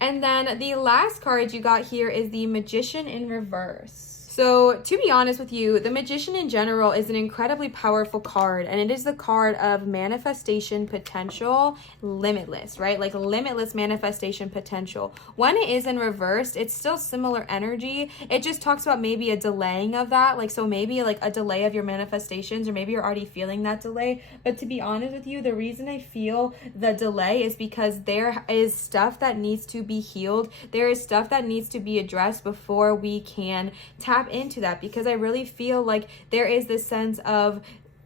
And then the last card you got here is the Magician in reverse. So to be honest with you, the Magician in general is an incredibly powerful card, and it is the card of manifestation potential, limitless, right? Like limitless manifestation potential. When it is in reversed, it's still similar energy. It just talks about maybe a delaying of that. Like, so maybe like a delay of your manifestations, or maybe you're already feeling that delay. But to be honest with you, the reason I feel the delay is because there is stuff that needs to be healed. There is stuff that needs to be addressed before we can tap into that, because I really feel like there is this sense of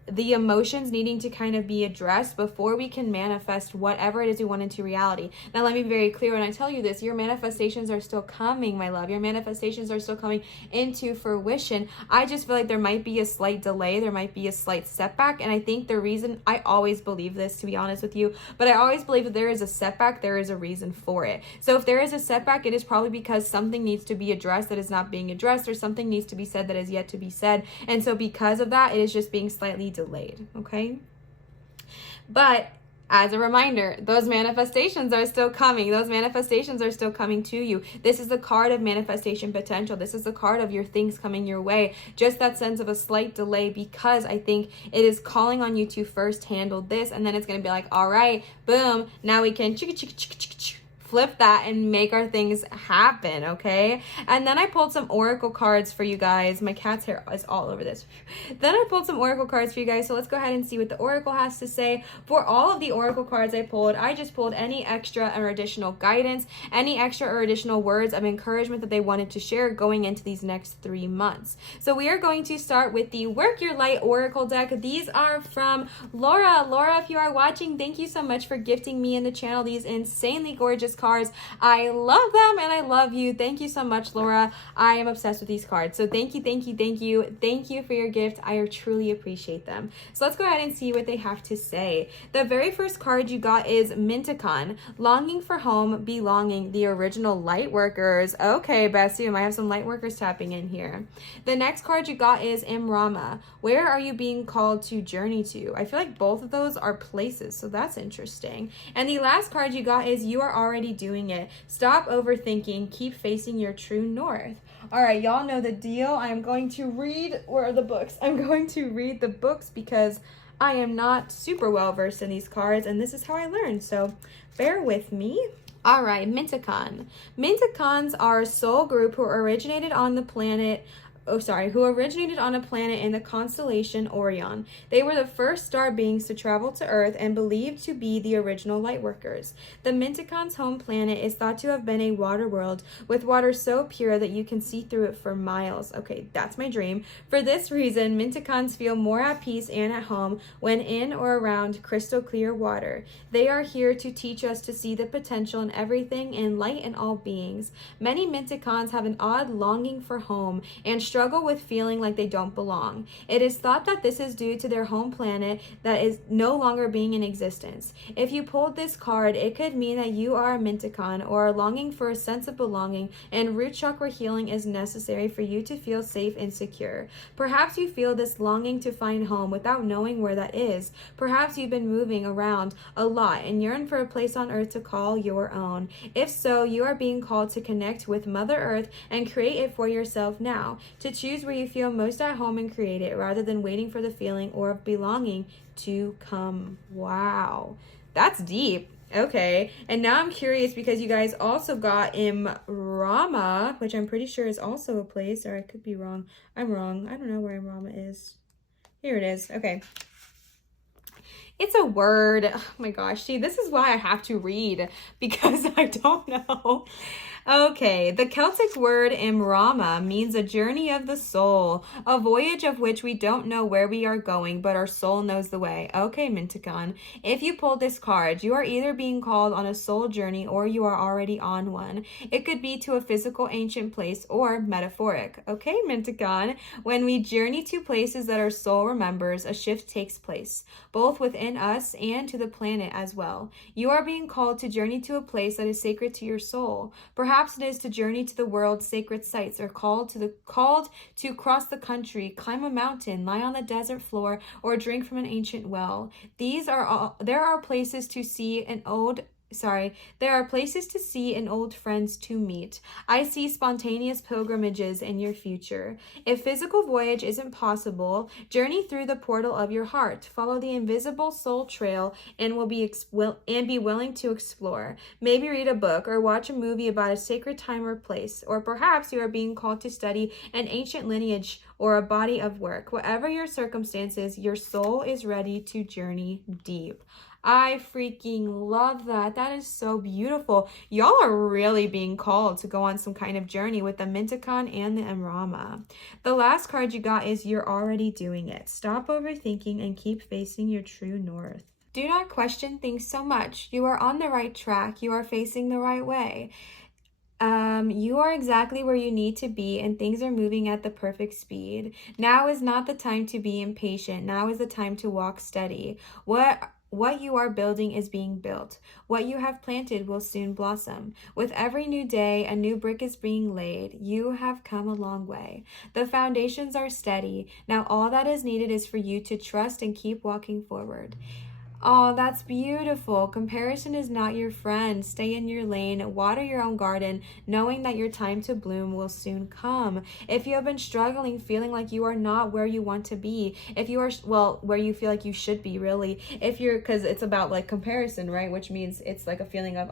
the emotions needing to kind of be addressed before we can manifest whatever it is we want into reality. Now, let me be very clear when I tell you this, your manifestations are still coming, my love. Your manifestations are still coming into fruition. I just feel like there might be a slight delay. There might be a slight setback. And I think the reason, I always believe this, to be honest with you, but I always believe that there is a setback, there is a reason for it. So if there is a setback, it is probably because something needs to be addressed that is not being addressed, or something needs to be said that is yet to be said. And so because of that, it is just being slightly delayed, okay? But as a reminder, those manifestations are still coming. Those manifestations are still coming to you. This is the card of manifestation potential. This is the card of your things coming your way. Just that sense of a slight delay, because I think it is calling on you to first handle this, and then it's going to be like, all right, boom, now we can flip that and make our things happen, okay? And then I pulled some oracle cards for you guys. My cat's hair is all over this. Then I pulled some oracle cards for you guys, so let's go ahead and see what the oracle has to say. For all of the oracle cards I pulled, I just pulled any extra or additional guidance, any extra or additional words of encouragement that they wanted to share going into these next 3 months. So we are going to start with the Work Your Light oracle deck. These are from Laura. Laura, if you are watching, thank you so much for gifting me and the channel these insanely gorgeous cards. I love them and I love you. Thank you so much, Laura. I am obsessed with these cards. So thank you for your gift. I truly appreciate them. So let's go ahead and see what they have to say. The very first card you got is Minticon, longing for home, belonging, the original light workers. Okay, Bessie, I might have some light workers tapping in here. The next card you got is Imrama, where are you being called to journey to? I feel like both of those are places, so that's interesting. And the last card you got is You Are Already Doing It. Stop overthinking, keep facing your true north. All right, y'all know the deal. I am going to read, where are the books? I'm going to read the books because I am not super well versed in these cards, and this is how I learned, so bear with me. All right, Minticon. Minticons are a soul group who originated on the planet who originated on a planet in the constellation Orion. They were the first star beings to travel to Earth and believed to be the original lightworkers. The Minticons' home planet is thought to have been a water world with water so pure that you can see through it for miles. Okay, that's my dream. For this reason, Minticons feel more at peace and at home when in or around crystal clear water. They are here to teach us to see the potential in everything and light in all beings. Many Minticons have an odd longing for home and struggle with feeling like they don't belong. It is thought that this is due to their home planet that is no longer being in existence. If you pulled this card, it could mean that you are a Minticon or are longing for a sense of belonging, and root chakra healing is necessary for you to feel safe and secure. Perhaps you feel this longing to find home without knowing where that is. Perhaps you've been moving around a lot and yearn for a place on Earth to call your own. If so, you are being called to connect with Mother Earth and create it for yourself now, to choose where you feel most at home and create it, rather than waiting for the feeling or of belonging to come. Wow, that's deep. Okay, and now I'm curious because you guys also got Imrama, which I'm pretty sure is also a place, or I could be wrong. I'm wrong. I don't know where Imrama is. Here it is. Okay. It's a word. Oh my gosh. See, this is why I have to read, because I don't know. Okay, the Celtic word Imrama means a journey of the soul, a voyage of which we don't know where we are going, but our soul knows the way. Okay, Minticon, if you pulled this card, you are either being called on a soul journey or you are already on one. It could be to a physical ancient place or metaphoric. Okay, Minticon, when we journey to places that our soul remembers, a shift takes place, both within us and to the planet as well. You are being called to journey to a place that is sacred to your soul. Perhaps it is to journey to the world's sacred sites, or called to cross the country, climb a mountain, lie on the desert floor, or drink from an ancient well. There are places to see and old friends to meet. I see spontaneous pilgrimages in your future. If physical voyage isn't possible, journey through the portal of your heart. Follow the invisible soul trail and be willing to explore. Maybe read a book or watch a movie about a sacred time or place. Or perhaps you are being called to study an ancient lineage or a body of work. Whatever your circumstances, your soul is ready to journey deep. I freaking love that. That is so beautiful. Y'all are really being called to go on some kind of journey with the Minticon and the Imrama. The last card you got is You're Already Doing It. Stop overthinking and keep facing your true north. Do not question things so much. You are on the right track. You are facing the right way. You are exactly where you need to be, and things are moving at the perfect speed. Now is not the time to be impatient. Now is the time to walk steady. What you are building is being built. What you have planted will soon blossom. With every new day, a new brick is being laid. You have come a long way. The foundations are steady. Now all that is needed is for you to trust and keep walking forward. Oh, that's beautiful. Comparison is not your friend. Stay in your lane. Water your own garden, knowing that your time to bloom will soon come. If you have been struggling, feeling like you are not where you want to be, if you are, where you feel like you should be, really, because it's about like comparison, right? Which means it's like a feeling of,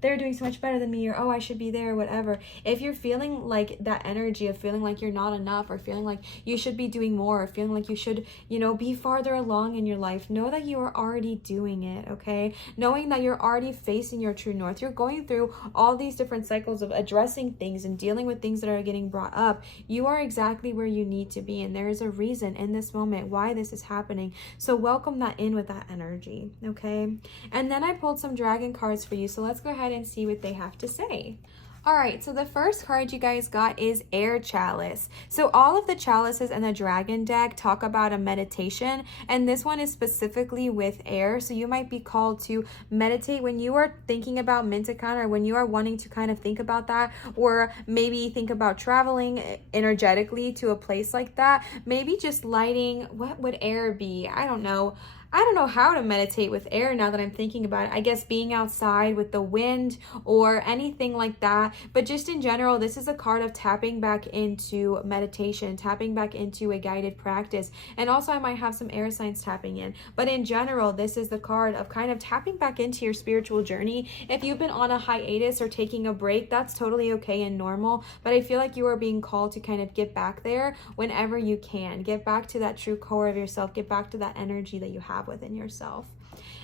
they're doing so much better than me, or I should be there, whatever. If you're feeling like that energy of feeling like you're not enough, or feeling like you should be doing more, or feeling like you should, be farther along in your life, know that you are already doing it, okay? Knowing that you're already facing your true north. You're going through all these different cycles of addressing things and dealing with things that are getting brought up. You are exactly where you need to be, and there is a reason in this moment why this is happening. So welcome that in with that energy, okay? And then I pulled some dragon cards for you, so let's go ahead and see what they have to say. All right, so the first card you guys got is Air Chalice. So all of the chalices in the dragon deck talk about a meditation, and this one is specifically with air. So you might be called to meditate when you are thinking about Minticon, or when you are wanting to kind of think about that, or maybe think about traveling energetically to a place like that. Maybe just lighting, what would air be? I don't know. I don't know how to meditate with air now that I'm thinking about it. I guess being outside with the wind or anything like that. But just in general, this is a card of tapping back into meditation, tapping back into a guided practice. And also I might have some air signs tapping in. But in general, this is the card of kind of tapping back into your spiritual journey. If you've been on a hiatus or taking a break, that's totally okay and normal. But I feel like you are being called to kind of get back there whenever you can. Get back to that true core of yourself. Get back to that energy that you have within yourself.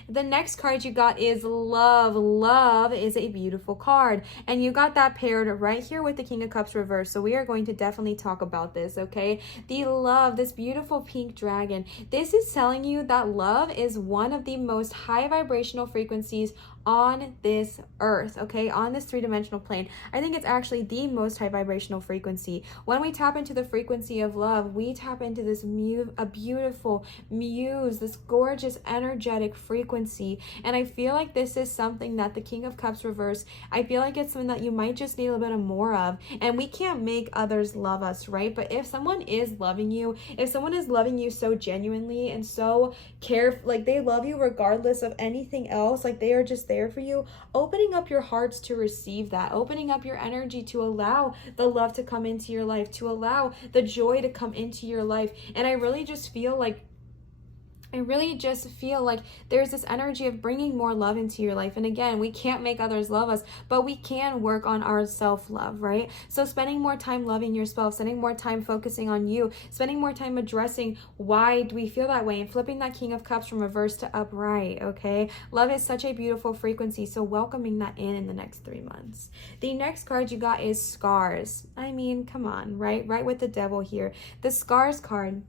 The next card you got is love. Love is a beautiful card. And you got that paired right here with the King of Cups reversed. So we are going to definitely talk about this, okay? The love, this beautiful pink dragon. This is telling you that love is one of the most high vibrational frequencies on this earth, okay, on this three-dimensional plane. I think it's actually the most high vibrational frequency. When we tap into the frequency of love, we tap into this a beautiful muse, this gorgeous energetic frequency. And I feel like this is something that the King of Cups reverse, I feel like it's something that you might just need a little bit of more of. And we can't make others love us, right? But if someone is loving you, if someone is loving you so genuinely and so like they love you regardless of anything else, like they are just there for you, opening up your hearts to receive that, opening up your energy to allow the love to come into your life, to allow the joy to come into your life. And I really just feel like there's this energy of bringing more love into your life. And again, we can't make others love us, but we can work on our self-love, right? So spending more time loving yourself, spending more time focusing on you, spending more time addressing why do we feel that way, and flipping that King of Cups from reverse to upright, okay? Love is such a beautiful frequency, so welcoming that in the next 3 months. The next card you got is scars. I mean, come on, right? Right with the devil here. The scars card.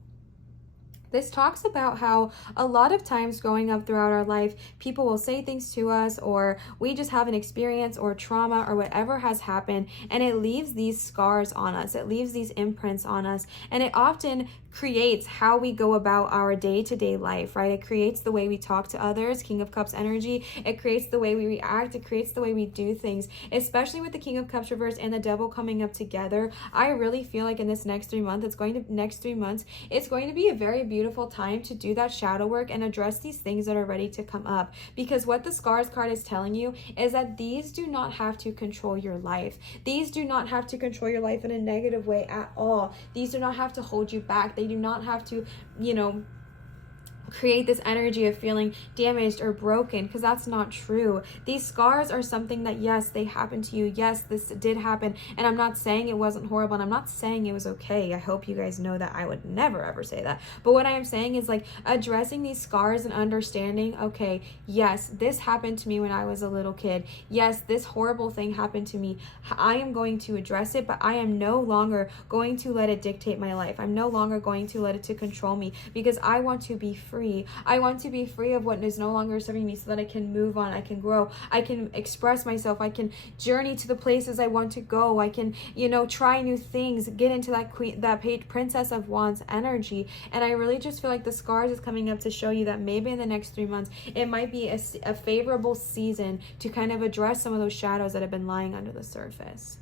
This talks about how a lot of times growing up throughout our life, people will say things to us, or we just have an experience or trauma or whatever has happened, and it leaves these scars on us. It leaves these imprints on us, and it often creates how we go about our day-to-day life, right? It creates the way we talk to others, King of Cups energy. It creates the way we react. It creates the way we do things, especially with the King of Cups reverse and the devil coming up together. I really feel like in this next 3 months, it's going to be a very beautiful time to do that shadow work and address these things that are ready to come up. Because what the scars card is telling you is that these do not have to control your life. These do not have to control your life in a negative way at all. These do not have to hold you back. They do not have to, create this energy of feeling damaged or broken, because that's not true. These scars are something that, yes, they happened to you. Yes, this did happen. And I'm not saying it wasn't horrible, and I'm not saying it was okay. I hope you guys know that I would never ever say that. But what I am saying is like addressing these scars and understanding, okay, yes, this happened to me when I was a little kid. Yes, this horrible thing happened to me. I am going to address it, but I am no longer going to let it dictate my life. I'm no longer going to let it to control me, because I want to be free. I want to be free of what is no longer serving me, so that I can move on, I can grow, I can express myself, I can journey to the places I want to go, I can, try new things, get into that Princess of Wands energy. And I really just feel like the scars is coming up to show you that maybe in the next 3 months, it might be a favorable season to kind of address some of those shadows that have been lying under the surface.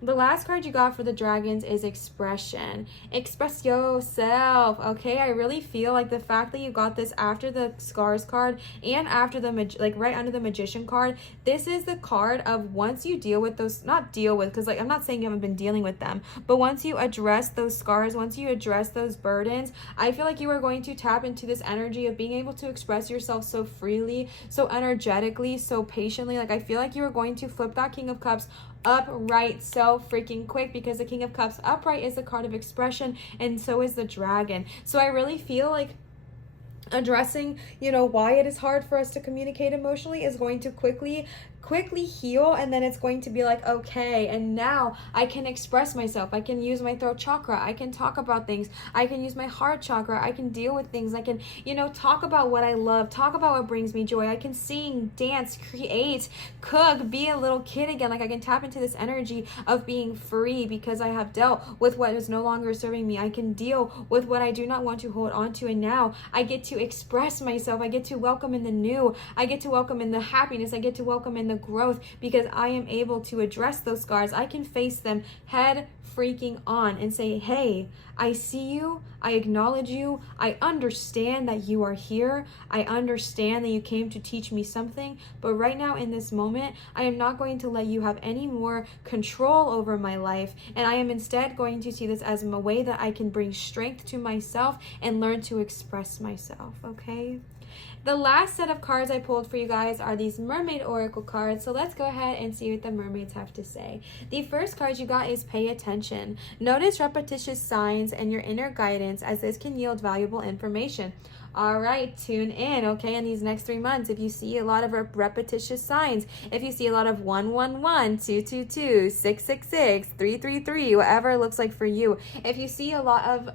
The last card you got for the dragons is expression. Express yourself, okay? I really feel like the fact that you got this after the scars card and after the, right under the magician card, this is the card of once you deal with those, because I'm not saying you haven't been dealing with them, but once you address those scars, once you address those burdens, I feel like you are going to tap into this energy of being able to express yourself so freely, so energetically, so patiently. Like I feel like you are going to flip that King of Cups upright so freaking quick, because the King of Cups upright is the card of expression, and so is the dragon. So I really feel like addressing, why it is hard for us to communicate emotionally is going to quickly heal, and then it's going to be like, okay, and now I can express myself. I can use my throat chakra. I can talk about things. I can use my heart chakra. I can deal with things. I can, talk about what I love, talk about what brings me joy. I can sing, dance, create, cook, be a little kid again. Like I can tap into this energy of being free, because I have dealt with what is no longer serving me. I can deal with what I do not want to hold on to, and now I get to express myself. I get to welcome in the new. I get to welcome in the happiness. I get to welcome in the growth, because I am able to address those scars. I can face them head freaking on and say, hey, I see you, I acknowledge you, I understand that you are here, I understand that you came to teach me something, but right now in this moment, I am not going to let you have any more control over my life, and I am instead going to see this as a way that I can bring strength to myself and learn to express myself, okay? The last set of cards I pulled for you guys are these mermaid oracle cards. So let's go ahead and see what the mermaids have to say. The first card you got is pay attention. Notice repetitious signs and your inner guidance, as this can yield valuable information. All right, tune in, okay, in these next 3 months. If you see a lot of repetitious signs, if you see a lot of 111, 222, 666, 333, whatever it looks like for you, if you see a lot of,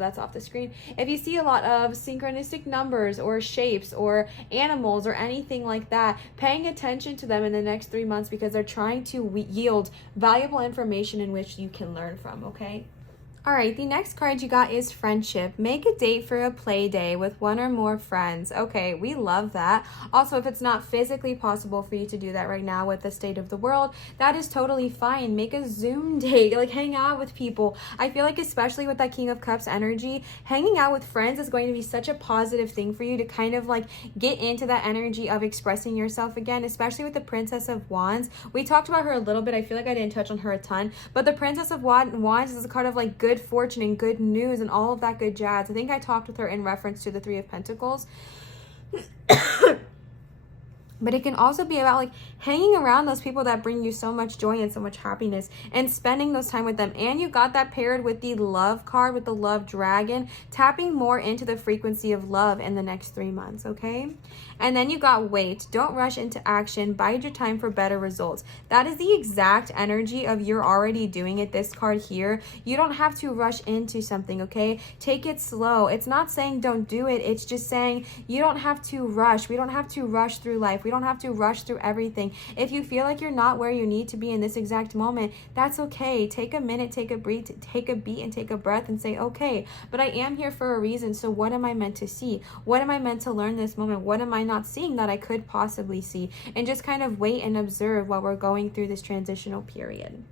that's off the screen, if you see a lot of synchronistic numbers or shapes or animals or anything like that, paying attention to them in the next 3 months, because they're trying to yield valuable information in which you can learn from, okay? All right, the next card you got is friendship. Make a date for a play day with one or more friends. Okay, we love that. Also, if it's not physically possible for you to do that right now with the state of the world, that is totally fine. Make a Zoom date, like hang out with people. I feel like especially with that King of Cups energy, hanging out with friends is going to be such a positive thing for you to kind of like get into that energy of expressing yourself again, especially with the Princess of Wands. We talked about her a little bit. I feel like I didn't touch on her a ton, but the Princess of Wands is a card of like good fortune and good news and all of that good jazz. I think I talked with her in reference to the Three of Pentacles. But it can also be about like hanging around those people that bring you so much joy and so much happiness and spending those time with them. And you got that paired with the love card, with the love dragon, tapping more into the frequency of love in the next 3 months, okay? And then you got wait. Don't rush into action. Bide your time for better results. That is the exact energy of you're already doing it, this card here. You don't have to rush into something, okay? Take it slow. It's not saying don't do it. It's just saying you don't have to rush. We don't have to rush through life. We don't have to rush through everything. If you feel like you're not where you need to be in this exact moment, that's okay. Take a minute, take a breath, take a beat, and take a breath and say, okay, but I am here for a reason. So what am I meant to see? What am I meant to learn this moment? What am I not seeing that I could possibly see? And just kind of wait and observe while we're going through this transitional period.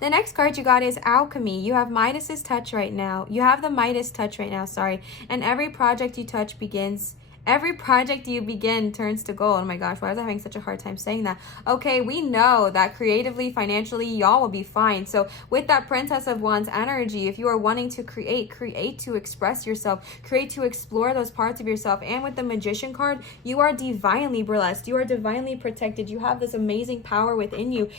The next card you got is alchemy. You have Midas's touch right now. You have the Midas touch right now, sorry. And every project you touch begins. Every project you begin turns to gold. Oh my gosh, why was I having such a hard time saying that? Okay, we know that creatively, financially, y'all will be fine. So with that Princess of Wands energy, if you are wanting to create to express yourself, create to explore those parts of yourself. And with the Magician card, you are divinely blessed. You are divinely protected. You have this amazing power within you.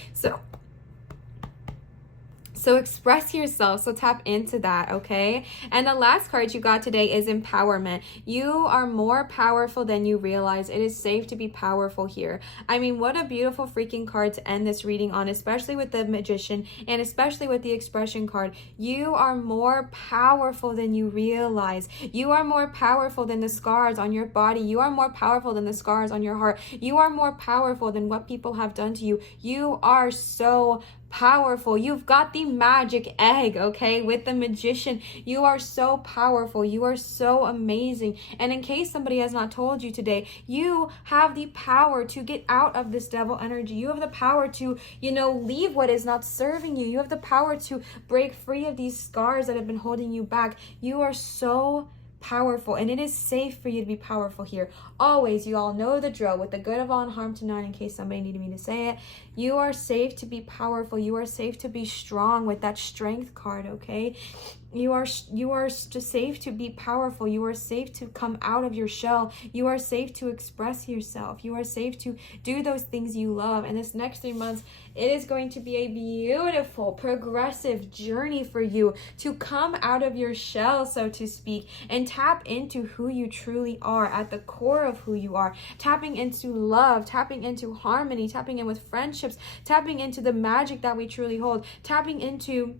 So express yourself, so tap into that, okay? And the last card you got today is empowerment. You are more powerful than you realize. It is safe to be powerful here. I mean, what a beautiful freaking card to end this reading on, especially with the Magician and especially with the expression card. You are more powerful than you realize. You are more powerful than the scars on your body. You are more powerful than the scars on your heart. You are more powerful than what people have done to you. You are so powerful. You've got the magic egg, okay? With the Magician, you are so powerful. You are so amazing. And in case somebody has not told you today, you have the power to get out of this devil energy. You have the power to, leave what is not serving you. You have the power to break free of these scars that have been holding you back. You are so powerful, and it is safe for you to be powerful here. Always, you all know the drill, with the good of all and harm to none, in case somebody needed me to say it. You are safe to be powerful. You are safe to be strong with that strength card, okay? You are safe to be powerful. You are safe to come out of your shell. You are safe to express yourself. You are safe to do those things you love. And this next 3 months, it is going to be a beautiful, progressive journey for you to come out of your shell, so to speak, and tap into who you truly are at the core of who you are. Tapping into love, tapping into harmony, tapping in with friendships, tapping into the magic that we truly hold, tapping into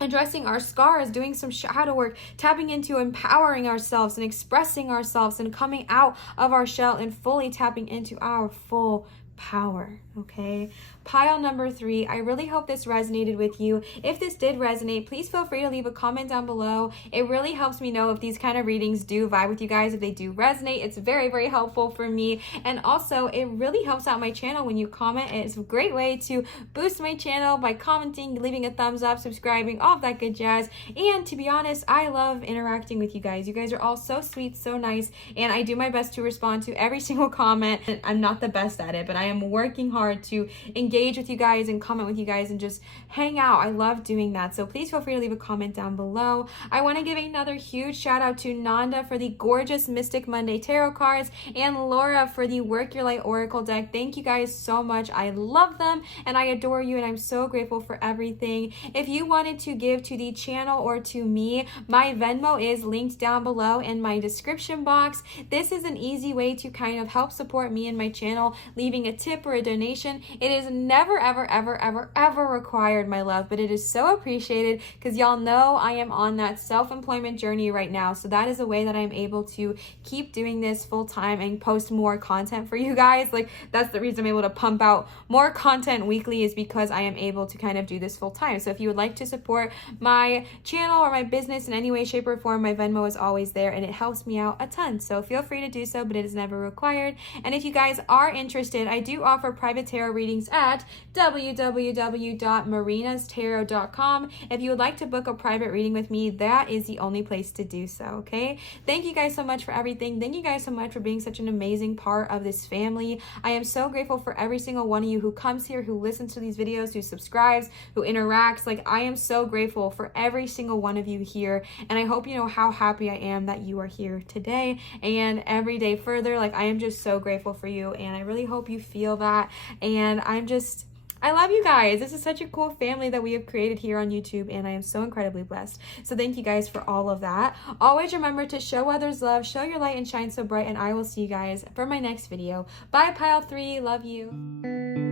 addressing our scars, doing some shadow work, tapping into empowering ourselves and expressing ourselves and coming out of our shell and fully tapping into our full power, okay? Pile number 3, I really hope this resonated with you. If this did resonate, please feel free to leave a comment down below. It really helps me know if these kind of readings do vibe with you guys, if they do resonate. It's very, very helpful for me. And also, it really helps out my channel when you comment. It's a great way to boost my channel by commenting, leaving a thumbs up, subscribing, all of that good jazz. And to be honest, I love interacting with you guys. You guys are all so sweet, so nice, and I do my best to respond to every single comment. I'm not the best at it, but I am working hard to engage with you guys and comment with you guys and just hang out. I love doing that. So please feel free to leave a comment down below. I want to give another huge shout out to Nanda for the gorgeous Mystic Monday tarot cards and Laura for the Work Your Light Oracle deck. Thank you guys so much. I love them and I adore you, and I'm so grateful for everything. If you wanted to give to the channel or to me, my Venmo is linked down below in my description box. This is an easy way to kind of help support me and my channel, leaving a tip or a donation. It is never, ever, ever, ever, ever required, my love, but it is so appreciated because y'all know I am on that self-employment journey right now. So that is a way that I'm able to keep doing this full time and post more content for you guys. Like, that's the reason I'm able to pump out more content weekly, is because I am able to kind of do this full time. So if you would like to support my channel or my business in any way, shape, or form, my Venmo is always there and it helps me out a ton. So feel free to do so, but it is never required. And if you guys are interested, I do offer private tarot readings at www.marinatarot.com. If you would like to book a private reading with me, that is the only place to do so, okay? Thank you guys so much for everything. Thank you guys so much for being such an amazing part of this family. I am so grateful for every single one of you who comes here, who listens to these videos, who subscribes, who interacts. Like, I am so grateful for every single one of you here, and I hope you know how happy I am that you are here today and every day further. Like, I am just so grateful for you, and I really hope you feel that. And I love you guys. This is such a cool family that we have created here on YouTube, and I am so incredibly blessed. So thank you guys for all of that. Always remember to show others love, show your light, and shine so bright, and I will see you guys for my next video. Bye, Pile 3. Love you.